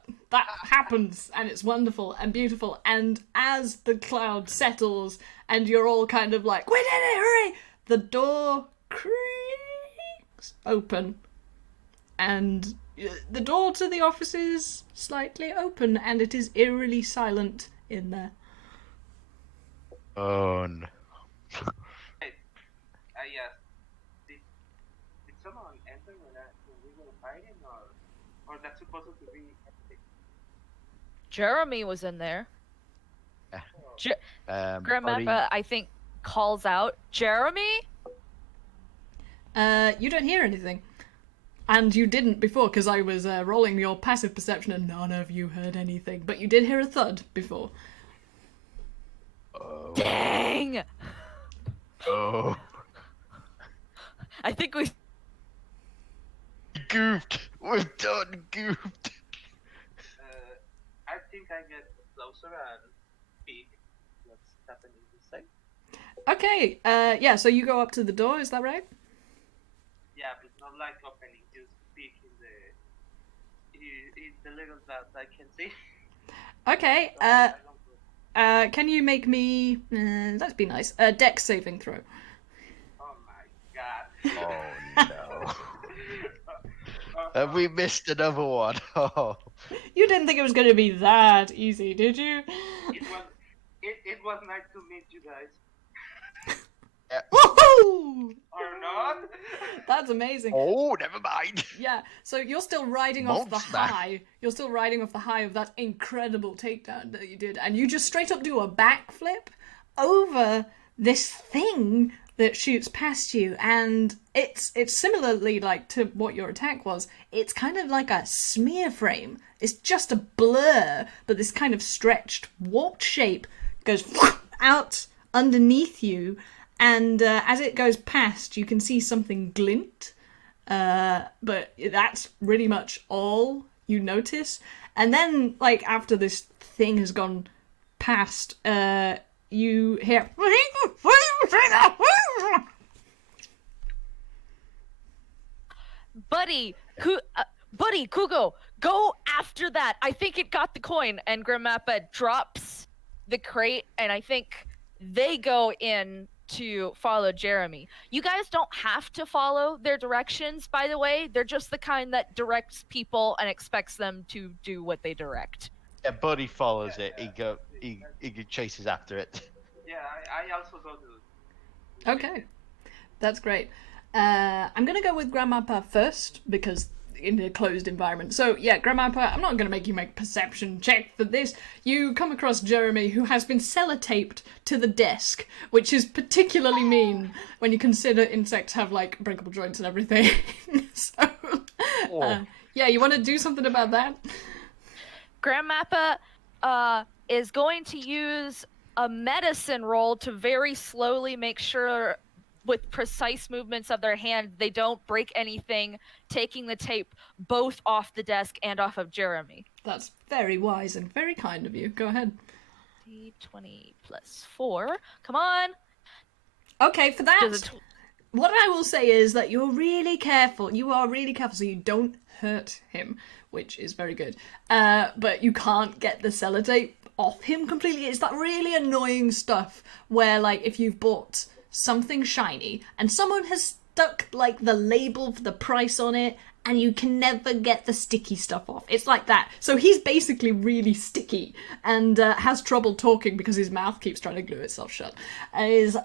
happens, and it's wonderful and beautiful. And as the cloud settles, and you're all kind of like, we did it, hooray! The door creaks desks open, and the door to the office is slightly open, and it is eerily silent in there. Oh no. Yes. Did someone enter when we were fighting, or that's supposed to be? Jeremy was in there. Buddy, Grandmappa, I think, calls out, Jeremy? You don't hear anything. And you didn't before, because I was rolling your passive perception and none of you heard anything. But you did hear a thud before. Dang! Oh. I think we... Goofed. We've done goofed. I think I get closer and peek what's happening inside. Okay, yeah, so you go up to the door, is that right? Yeah, but not like opening, just peek in the little that I can see. Okay, can you make me, that'd be nice, a dex saving throw. Oh my god. Oh no. Have we missed another one? Oh. You didn't think it was going to be that easy, did you? It was nice to meet you guys. Woohoo! Or not? That's amazing. Oh, never mind. Yeah, so you're still riding off the Monster. high. You're still riding off the high of that incredible takedown that you did, and you just straight up do a backflip over this thing that shoots past you, and it's similarly like to what your attack was. It's kind of like a smear frame. It's just a blur, but this kind of stretched, warped shape goes out underneath you, and as it goes past, you can see something glint. But that's really much all you notice. And then, like, after this thing has gone past, you hear... Buddy, Kugo, go after that. I think it got the coin. And Grandmappa drops the crate, and I think they go in to follow Jeremy. You guys don't have to follow their directions, by the way. They're just the kind that directs people and expects them to do what they direct. Yeah, Buddy follows it. He chases after it. Yeah, I also go to. Okay, that's great. I'm gonna go with Grandmappa first, because in a closed environment. So yeah, Grandmappa, I'm not gonna make you make perception check for this. You come across Jeremy, who has been sellotaped to the desk, which is particularly mean when you consider insects have like breakable joints and everything. So yeah, you want to do something about that? Grandmappa is going to use a medicine roll to very slowly make sure, with precise movements of their hand, they don't break anything, taking the tape both off the desk and off of Jeremy. That's very wise and very kind of you. Go ahead. D20 plus 4. Come on. Okay, for that, what I will say is that you're really careful. You are really careful so you don't hurt him, which is very good. But you can't get the sellotape off him completely. It's that really annoying stuff where, like, if you've bought something shiny and someone has stuck like the label for the price on it and you can never get the sticky stuff off. It's like that. So he's basically really sticky and has trouble talking because his mouth keeps trying to glue itself shut. And he's like,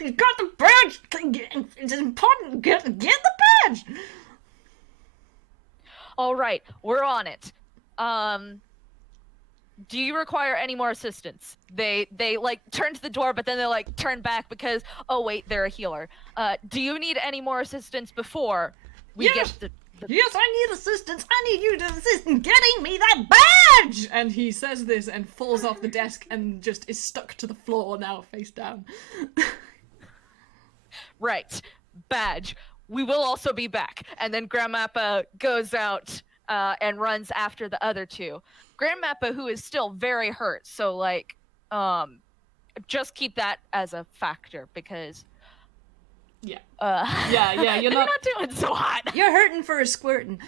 you got the badge! It's important! Get the badge! All right, we're on it. Do you require any more assistance? They like turn to the door, but then they like turn back because, oh wait, they're a healer. Do you need any more assistance before we get the... Yes, I need assistance. I need you to assist in getting me that badge! And he says this and falls off the desk and just is stuck to the floor now, face down. Right, badge. We will also be back. And then Grandmappa goes out and runs after the other two. Grandmappa, who is still very hurt, so like, just keep that as a factor because, yeah, you're you're not doing so hot. You're hurting for a squirtin'.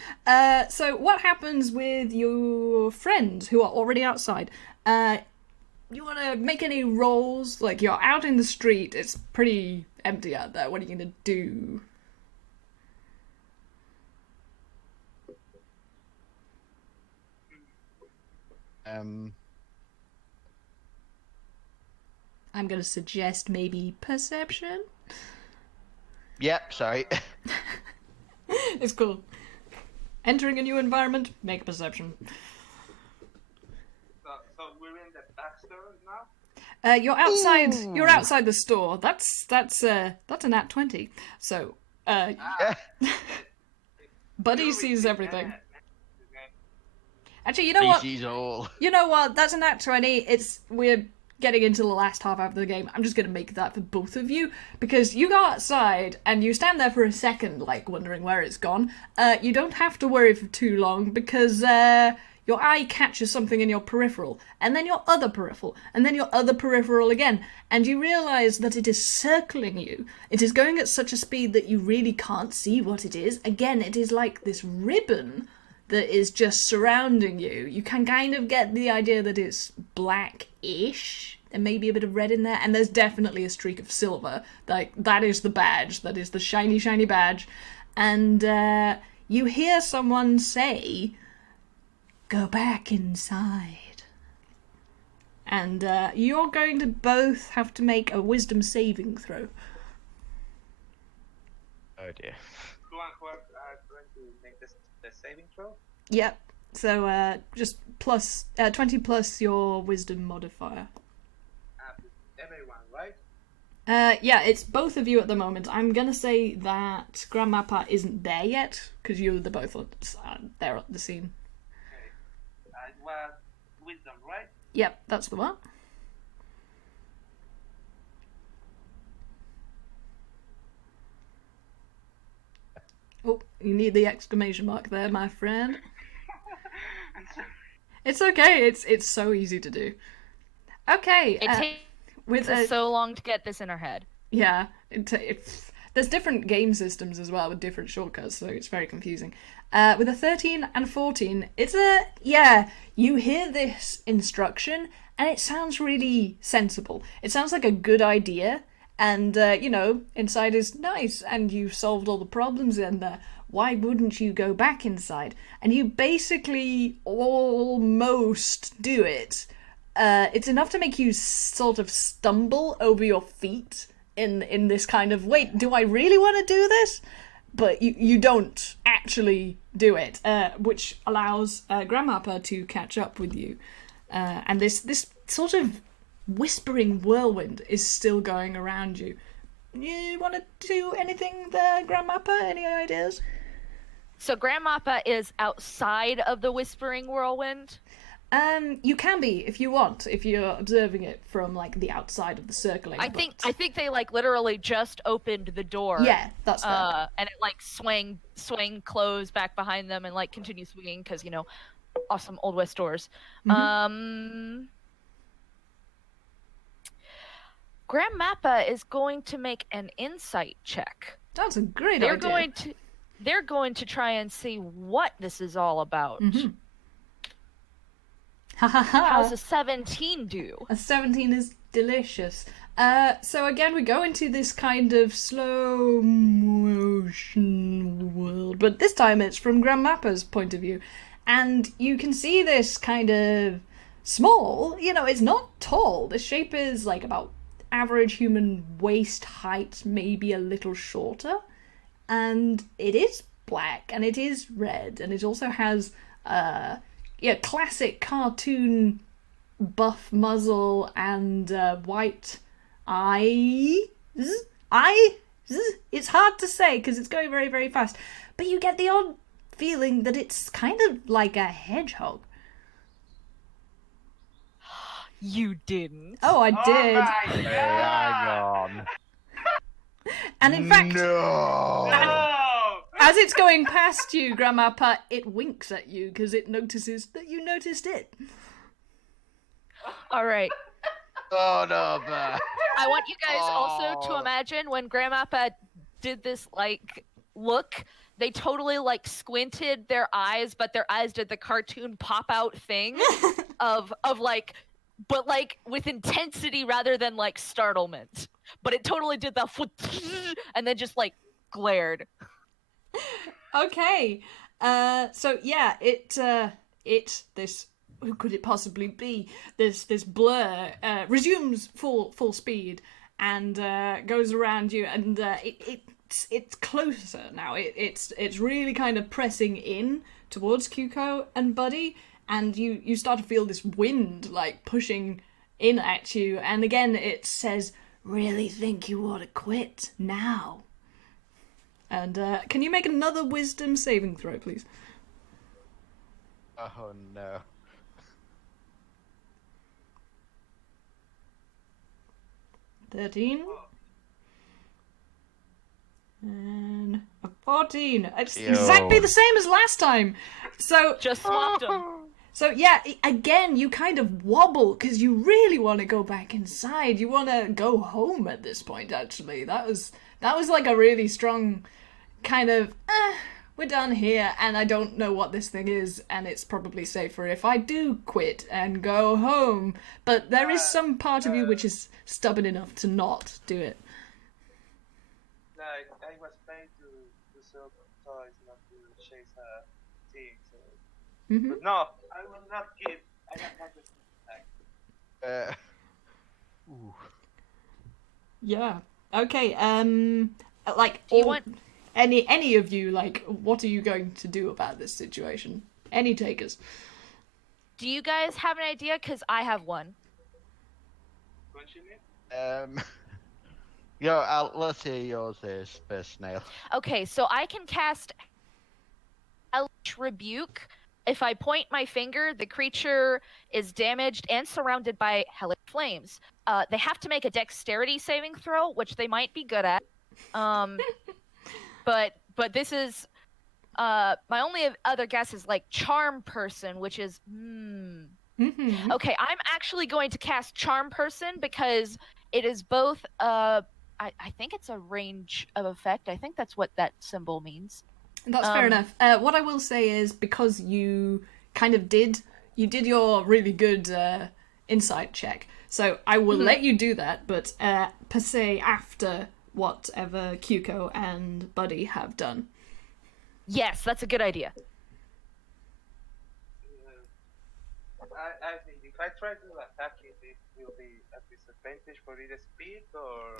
So what happens with your friends who are already outside? You want to make any rolls? Like, you're out in the street. It's pretty empty out there. What are you gonna do? I'm gonna suggest maybe perception. Yep, sorry. It's cool. Entering a new environment, make a perception. So we're in the backstore now. You're outside. Ooh. You're outside the store. That's a nat 20. So, Buddy sees everything. Actually, you know He what? sees all. You know what? That's a nat 20. We're getting into the last half of the game. I'm just gonna make that for both of you because you go outside and you stand there for a second, like wondering where it's gone. You don't have to worry for too long because your eye catches something in your peripheral, and then your other peripheral, and then your other peripheral again, and you realise that it is circling you. It is going at such a speed that you really can't see what it is. Again, it is like this ribbon that is just surrounding you. You can kind of get the idea that it's black-ish. There may be a bit of red in there, and there's definitely a streak of silver. Like, that is the badge. That is the shiny, shiny badge. And you hear someone say, "Go back inside." And you're going to both have to make a wisdom saving throw. Oh dear. Who are going to make the saving throw? Yep. So just plus 20 plus your wisdom modifier. Everyone, right? Yeah, it's both of you at the moment. I'm gonna say that Grandmappa isn't there yet because you're both there at the scene. Okay. Was wisdom, right? Yep, that's the one. Oh, you need the exclamation mark there, my friend. I'm sorry. It's okay. It's so easy to do. Okay. It takes us so long to get this in our head. Yeah, there's different game systems as well with different shortcuts, so it's very confusing. With a 13 and 14, you hear this instruction and it sounds really sensible. It sounds like a good idea, and inside is nice, and you've solved all the problems in there. Why wouldn't you go back inside? And you basically almost do it. It's enough to make you sort of stumble over your feet in this kind of, wait, do I really want to do this? But you don't actually do it, which allows Grandmappa to catch up with you. And this sort of whispering whirlwind is still going around you. You want to do anything there, Grandmappa? Any ideas? So Grandmappa is outside of the whispering whirlwind? You can be if you want, if you're observing it from like the outside of the circling. I think they like literally just opened the door. Yeah, that's fair. And it like swang closed back behind them and like continued swinging because awesome Old West doors. Mm-hmm. Grandmappa is going to make an insight check. That's a great idea. They're going to try and see what this is all about. Mm-hmm. Ha ha ha. How's a 17 do? A 17 is delicious. So again, we go into this kind of slow motion world, but this time it's from Grandmappa's point of view. And you can see this kind of small, it's not tall. The shape is like about average human waist height, maybe a little shorter. And it is black, and it is red, and it also has classic cartoon buff muzzle and white eyes. It's hard to say because it's going very, very fast, but you get the odd feeling that it's kind of like a hedgehog. You didn't. Oh, I did. My Hang on. And in fact, No. as it's going past you, Grandmappa, it winks at you because it notices that you noticed it. All right. Oh no, man. I want you guys also to imagine when Grandmappa did this look, they totally squinted their eyes, but their eyes did the cartoon pop out thing of but with intensity rather than startlement. But it totally did the and then just glared. Okay. So yeah, this who could it possibly be? This blur resumes full speed and goes around you, and it's closer now. It's really kind of pressing in towards Kyuko and Buddy, and you start to feel this wind like pushing in at you, and again it says, "Really think you ought to quit now?" And can you make another wisdom saving throw, please? Oh no. 13. And a 14. It's exactly the same as last time. So Just swapped them. So yeah, again, you kind of wobble because you really want to go back inside. You want to go home at this point. Actually, that was like a really strong kind of. We're done here, and I don't know what this thing is, and it's probably safer if I do quit and go home. But there is some part of you which is stubborn enough to not do it. Like, I was paid to sell toys, not to chase a thing, so... Mm-hmm. But no, I will not give. I have not back. Ooh. Yeah. Okay. Like, Do you all- want- any of you, like, what are you going to do about this situation? Any takers? Do you guys have an idea? Because I have one. Continue. Let's hear yours first, Snail. Okay, so I can cast Hellish Rebuke. If I point my finger, the creature is damaged and surrounded by hellish flames. They have to make a dexterity saving throw, which they might be good at. But this is my only other guess is like Charm Person, which is Mm-hmm. Okay, I'm actually going to cast Charm Person because it is both I think it's a range of effect. I think that's what that symbol means. That's fair enough. What I will say is, because you kind of did your really good insight check, so I will let you do that, but per se after whatever Kyuko and Buddy have done. Yes, that's a good idea. I think if I try to attack it, it will be at disadvantage for its speed, or...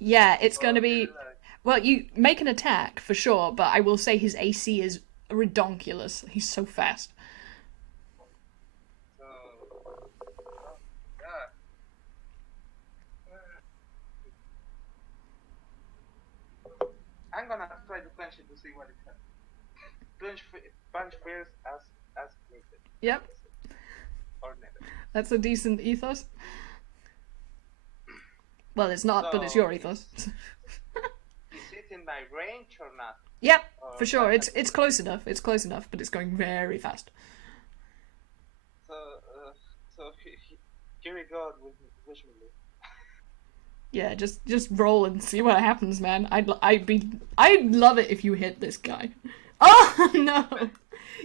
Yeah, it's going to be... Like, Well, you make an attack, for sure, but I will say his AC is redonkulous. He's so fast. so... yeah. I'm gonna try to punch it to see what it has. Punch first as needed. Yep, Or never. that's a decent ethos. Well, it's not, but it's your ethos. Is it in my range or not? Yep, Or for sure. not? It's close enough. It's close enough, but it's going very fast. So here we go with visually. Yeah, just roll and see what happens, man. I'd love it if you hit this guy. Oh no!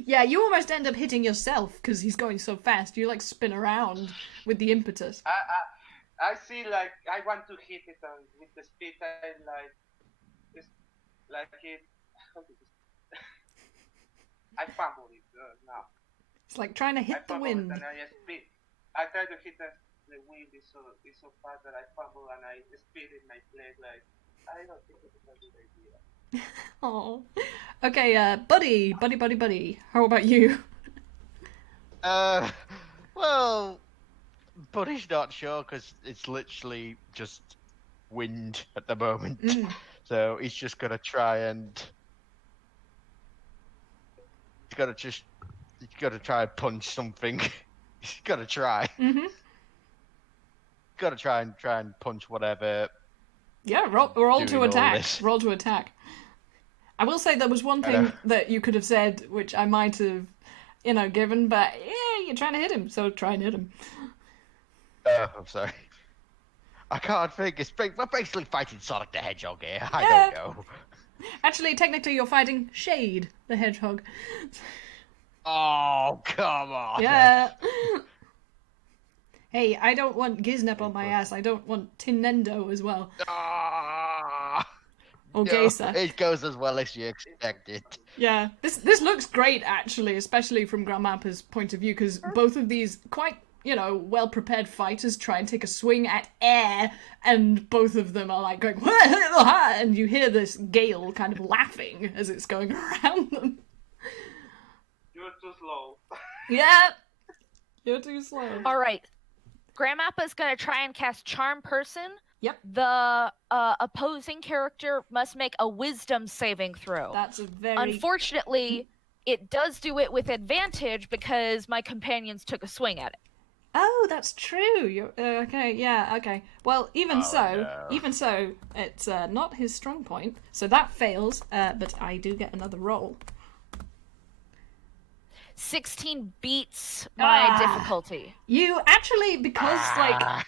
Yeah, you almost end up hitting yourself because he's going so fast. You like spin around with the impetus. I see, like, I want to hit it with the speed I like. Just like it. I fumble it now. It's like trying to I hit the fumble wind. it and I speed. I try to hit the wind is so fast that I fumble and I speed in my leg. Like, I don't think it's a good idea. Oh. Okay, buddy. How about you? Well, Buddy's not sure because it's literally just wind at the moment. So he's just gonna try and he's gotta try and punch something. He's gotta try. Mm-hmm. Gotta try and punch whatever. Yeah, roll Doing to all attack. this. Roll to attack. I will say there was one thing that you could have said, which I might have, given, but yeah, you're trying to hit him, so try and hit him. I'm sorry. I can't think. We're basically fighting Sonic the Hedgehog here. I Yeah. don't know. Actually, technically, you're fighting Shade, the hedgehog. Oh, come on. Yeah. Hey, I don't want Giznep on my ass. I don't want Tinendo as well. Ah, or No, geisha. it goes as well as you expected. Yeah, this looks great actually, especially from Grandmappa's point of view, because both of these quite, well prepared fighters try and take a swing at air, and both of them are like going, and you hear this gale kind of laughing as it's going around them. You're too slow. Yeah, you're too slow. All right. Grandmappa's gonna try and cast Charm Person. Yep. The opposing character must make a Wisdom saving throw. That's a very... Unfortunately, it does do it with advantage because my companions took a swing at it. Oh, that's true. You're okay. Yeah. Okay. Well, even so, it's not his strong point, so that fails. But I do get another roll. 16 beats my difficulty. You actually, because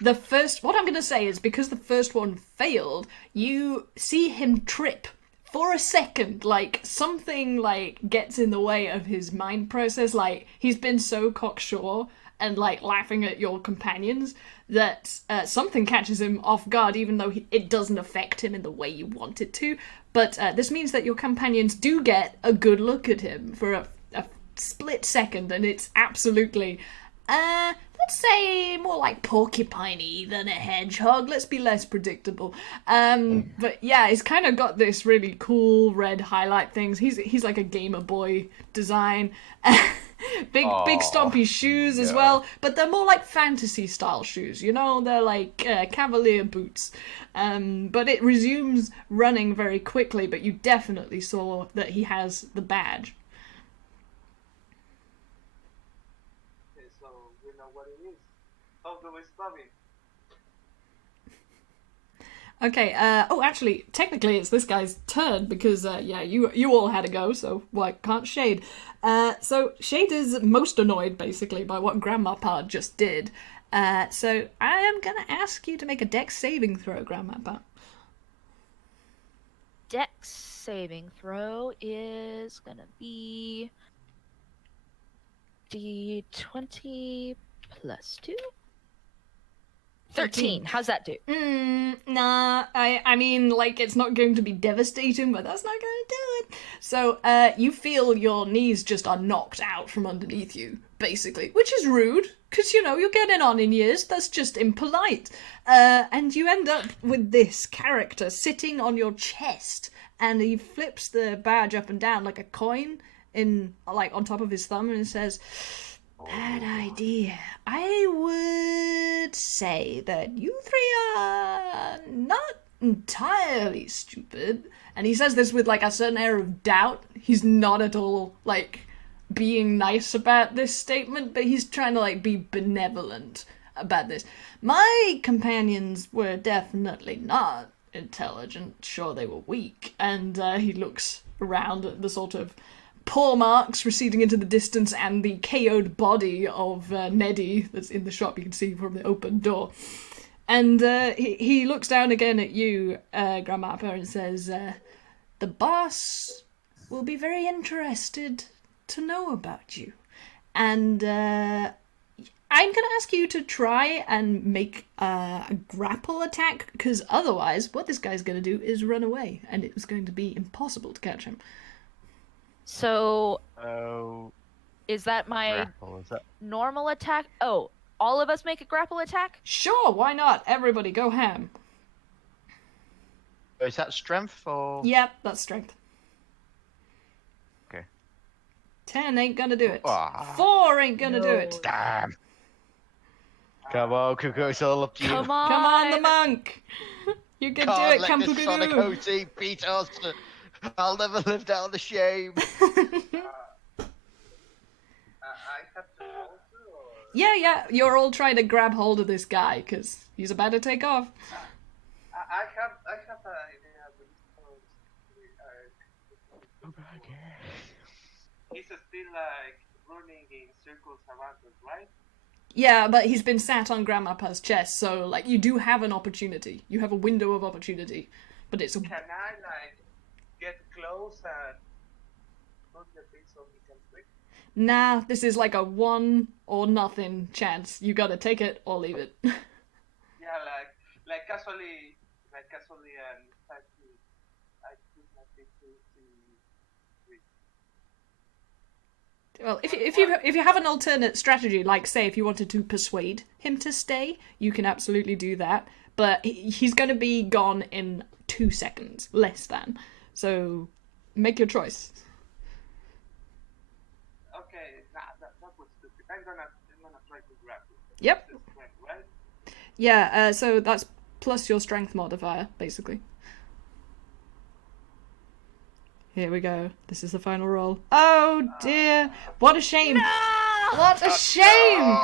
the first, what I'm going to say is because the first one failed, you see him trip for a second, like something gets in the way of his mind process, like he's been so cocksure and laughing at your companions that something catches him off guard, even though it doesn't affect him in the way you want it to. But this means that your companions do get a good look at him for a split second, and it's absolutely let's say more like porcupine-y than a hedgehog. Let's be less predictable. But yeah, he's kind of got this really cool red highlight things. He's like a Gamer Boy design. Big stompy shoes as well, but they're more like fantasy style shoes, they're like cavalier boots. But it resumes running very quickly, but you definitely saw that he has the badge. So we know what it is. How do we stop it? Okay, actually, technically it's this guy's turn, because, you all had a go, so, can't Shade. So, Shade is most annoyed, basically, by what Grandmappa just did. So, I am gonna ask you to make a dex saving throw, Grandmappa. Dex saving throw is gonna be D20 plus 2. 13. How's that do? Nah, I mean, it's not going to be devastating, but that's not going to do it. So, you feel your knees just are knocked out from underneath you, basically, which is rude, because, you're getting on in years, that's just impolite. And you end up with this character sitting on your chest, and he flips the badge up and down like a coin on top of his thumb, and it says... Bad idea. I would say that you three are not entirely stupid. And he says this with a certain air of doubt. He's not at all being nice about this statement, but he's trying to be benevolent about this. My companions were definitely not intelligent. Sure, they were weak. And he looks around at the sort of paw marks receding into the distance and the KO'd body of Neddy that's in the shop, you can see from the open door. And he looks down again at you, Grandmappa, and says, the boss will be very interested to know about you. And I'm going to ask you to try and make a grapple attack, because otherwise what this guy's going to do is run away, and it was going to be impossible to catch him. So, is that my Grapple, is that... normal attack? Oh, all of us make a grapple attack? Sure, why not? Everybody, go ham. Is that strength or... Yep, that's strength. Okay. 10 ain't gonna do it. 4 ain't gonna do it. Damn. Come on, Cuckoo, it's all up to you. Come on! Come on, the monk! You can do it, Can't let this Sonic Kanpukugu! OT beat us. I'll never live down the shame. I have to roll too, or... Yeah, you're all trying to grab hold of this guy, because he's about to take off. I have an idea. He's still running in circles around us, right? Yeah, but he's been sat on Grandmappa's chest, so, you do have an opportunity. You have a window of opportunity. But it's... Can I, get close and put the thing so he can quick? Nah, this is a 1 or nothing chance. You gotta take it or leave it. Yeah, casually, and try to, Well, if you have an alternate strategy, like say if you wanted to persuade him to stay, you can absolutely do that. But he's going to be gone in 2 seconds, less than. So make your choice. Okay, that was stupid. I'm gonna try to grab it. Yep. That's right, right? Yeah. So that's plus your strength modifier, basically. Here we go. This is the final roll. Oh dear! What a shame! What a shame!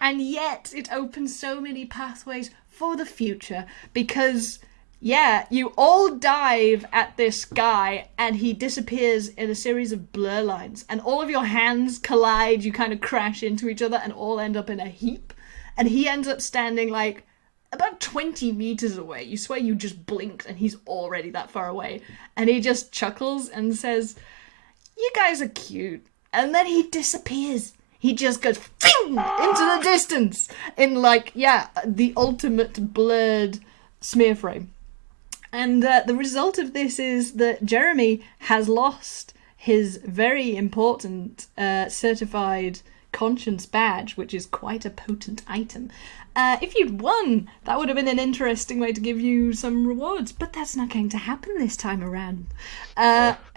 And yet, it opens so many pathways for the future because, yeah, you all dive at this guy and he disappears in a series of blur lines and all of your hands collide, you kind of crash into each other and all end up in a heap. And he ends up standing like about 20 meters away. You swear you just blinked and he's already that far away. And he just chuckles and says, "You guys are cute." And then he disappears. He just goes into the distance in the ultimate blurred smear frame. And the result of this is that Jeremy has lost his very important certified conscience badge, which is quite a potent item. If you'd won, that would have been an interesting way to give you some rewards, but that's not going to happen this time around.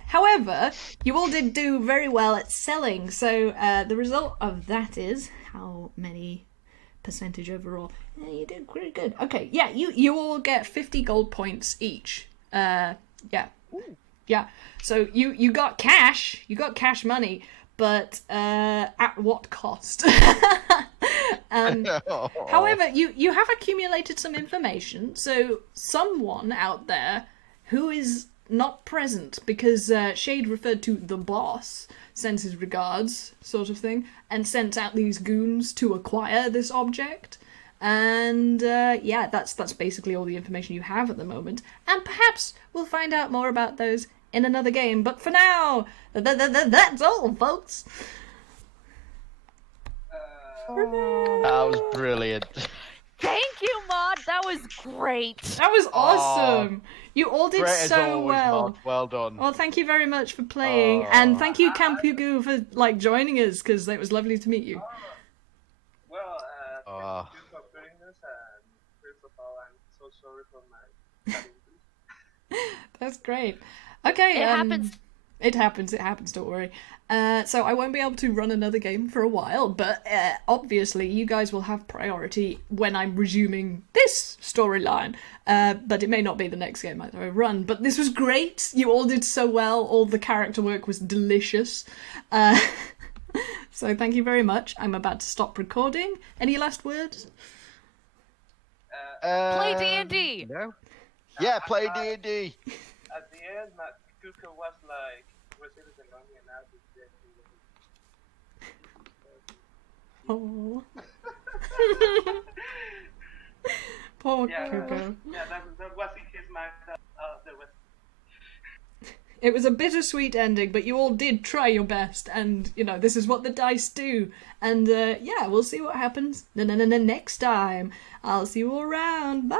However, you all did do very well at selling, so the result of that is how many percentage overall? Yeah, you did pretty good. Okay, yeah, you all get 50 gold points each. Yeah. So you got cash, money, but at what cost? However, you have accumulated some information, so someone out there who is not present because Shade referred to the boss, sends his regards, sort of thing, and sent out these goons to acquire this object. And that's basically all the information you have at the moment. And perhaps we'll find out more about those in another game. But for now, that's all, folks. That was brilliant. Thank you, Maud. That was great. That was awesome. You all did Great so as always, well. Maud. Well done. Well, thank you very much for playing, and thank you, Kanpukugu, for joining us because it was lovely to meet you. Well, thank you for doing this, and first of all, I'm so sorry for my That's great. Okay, It happens. It happens, don't worry. So I won't be able to run another game for a while, but obviously you guys will have priority when I'm resuming this storyline. But it may not be the next game I run. But this was great. You all did so well. All the character work was delicious. So thank you very much. I'm about to stop recording. Any last words? Play D&D. No? Yeah, play D&D. At the end, my Kuka was like, "Was it the money?" And I was Oh. Poor Kuko. Yeah, that was in his mind. There was. It was a bittersweet ending, but you all did try your best, and this is what the dice do. And we'll see what happens next time. I'll see you all around. Bye.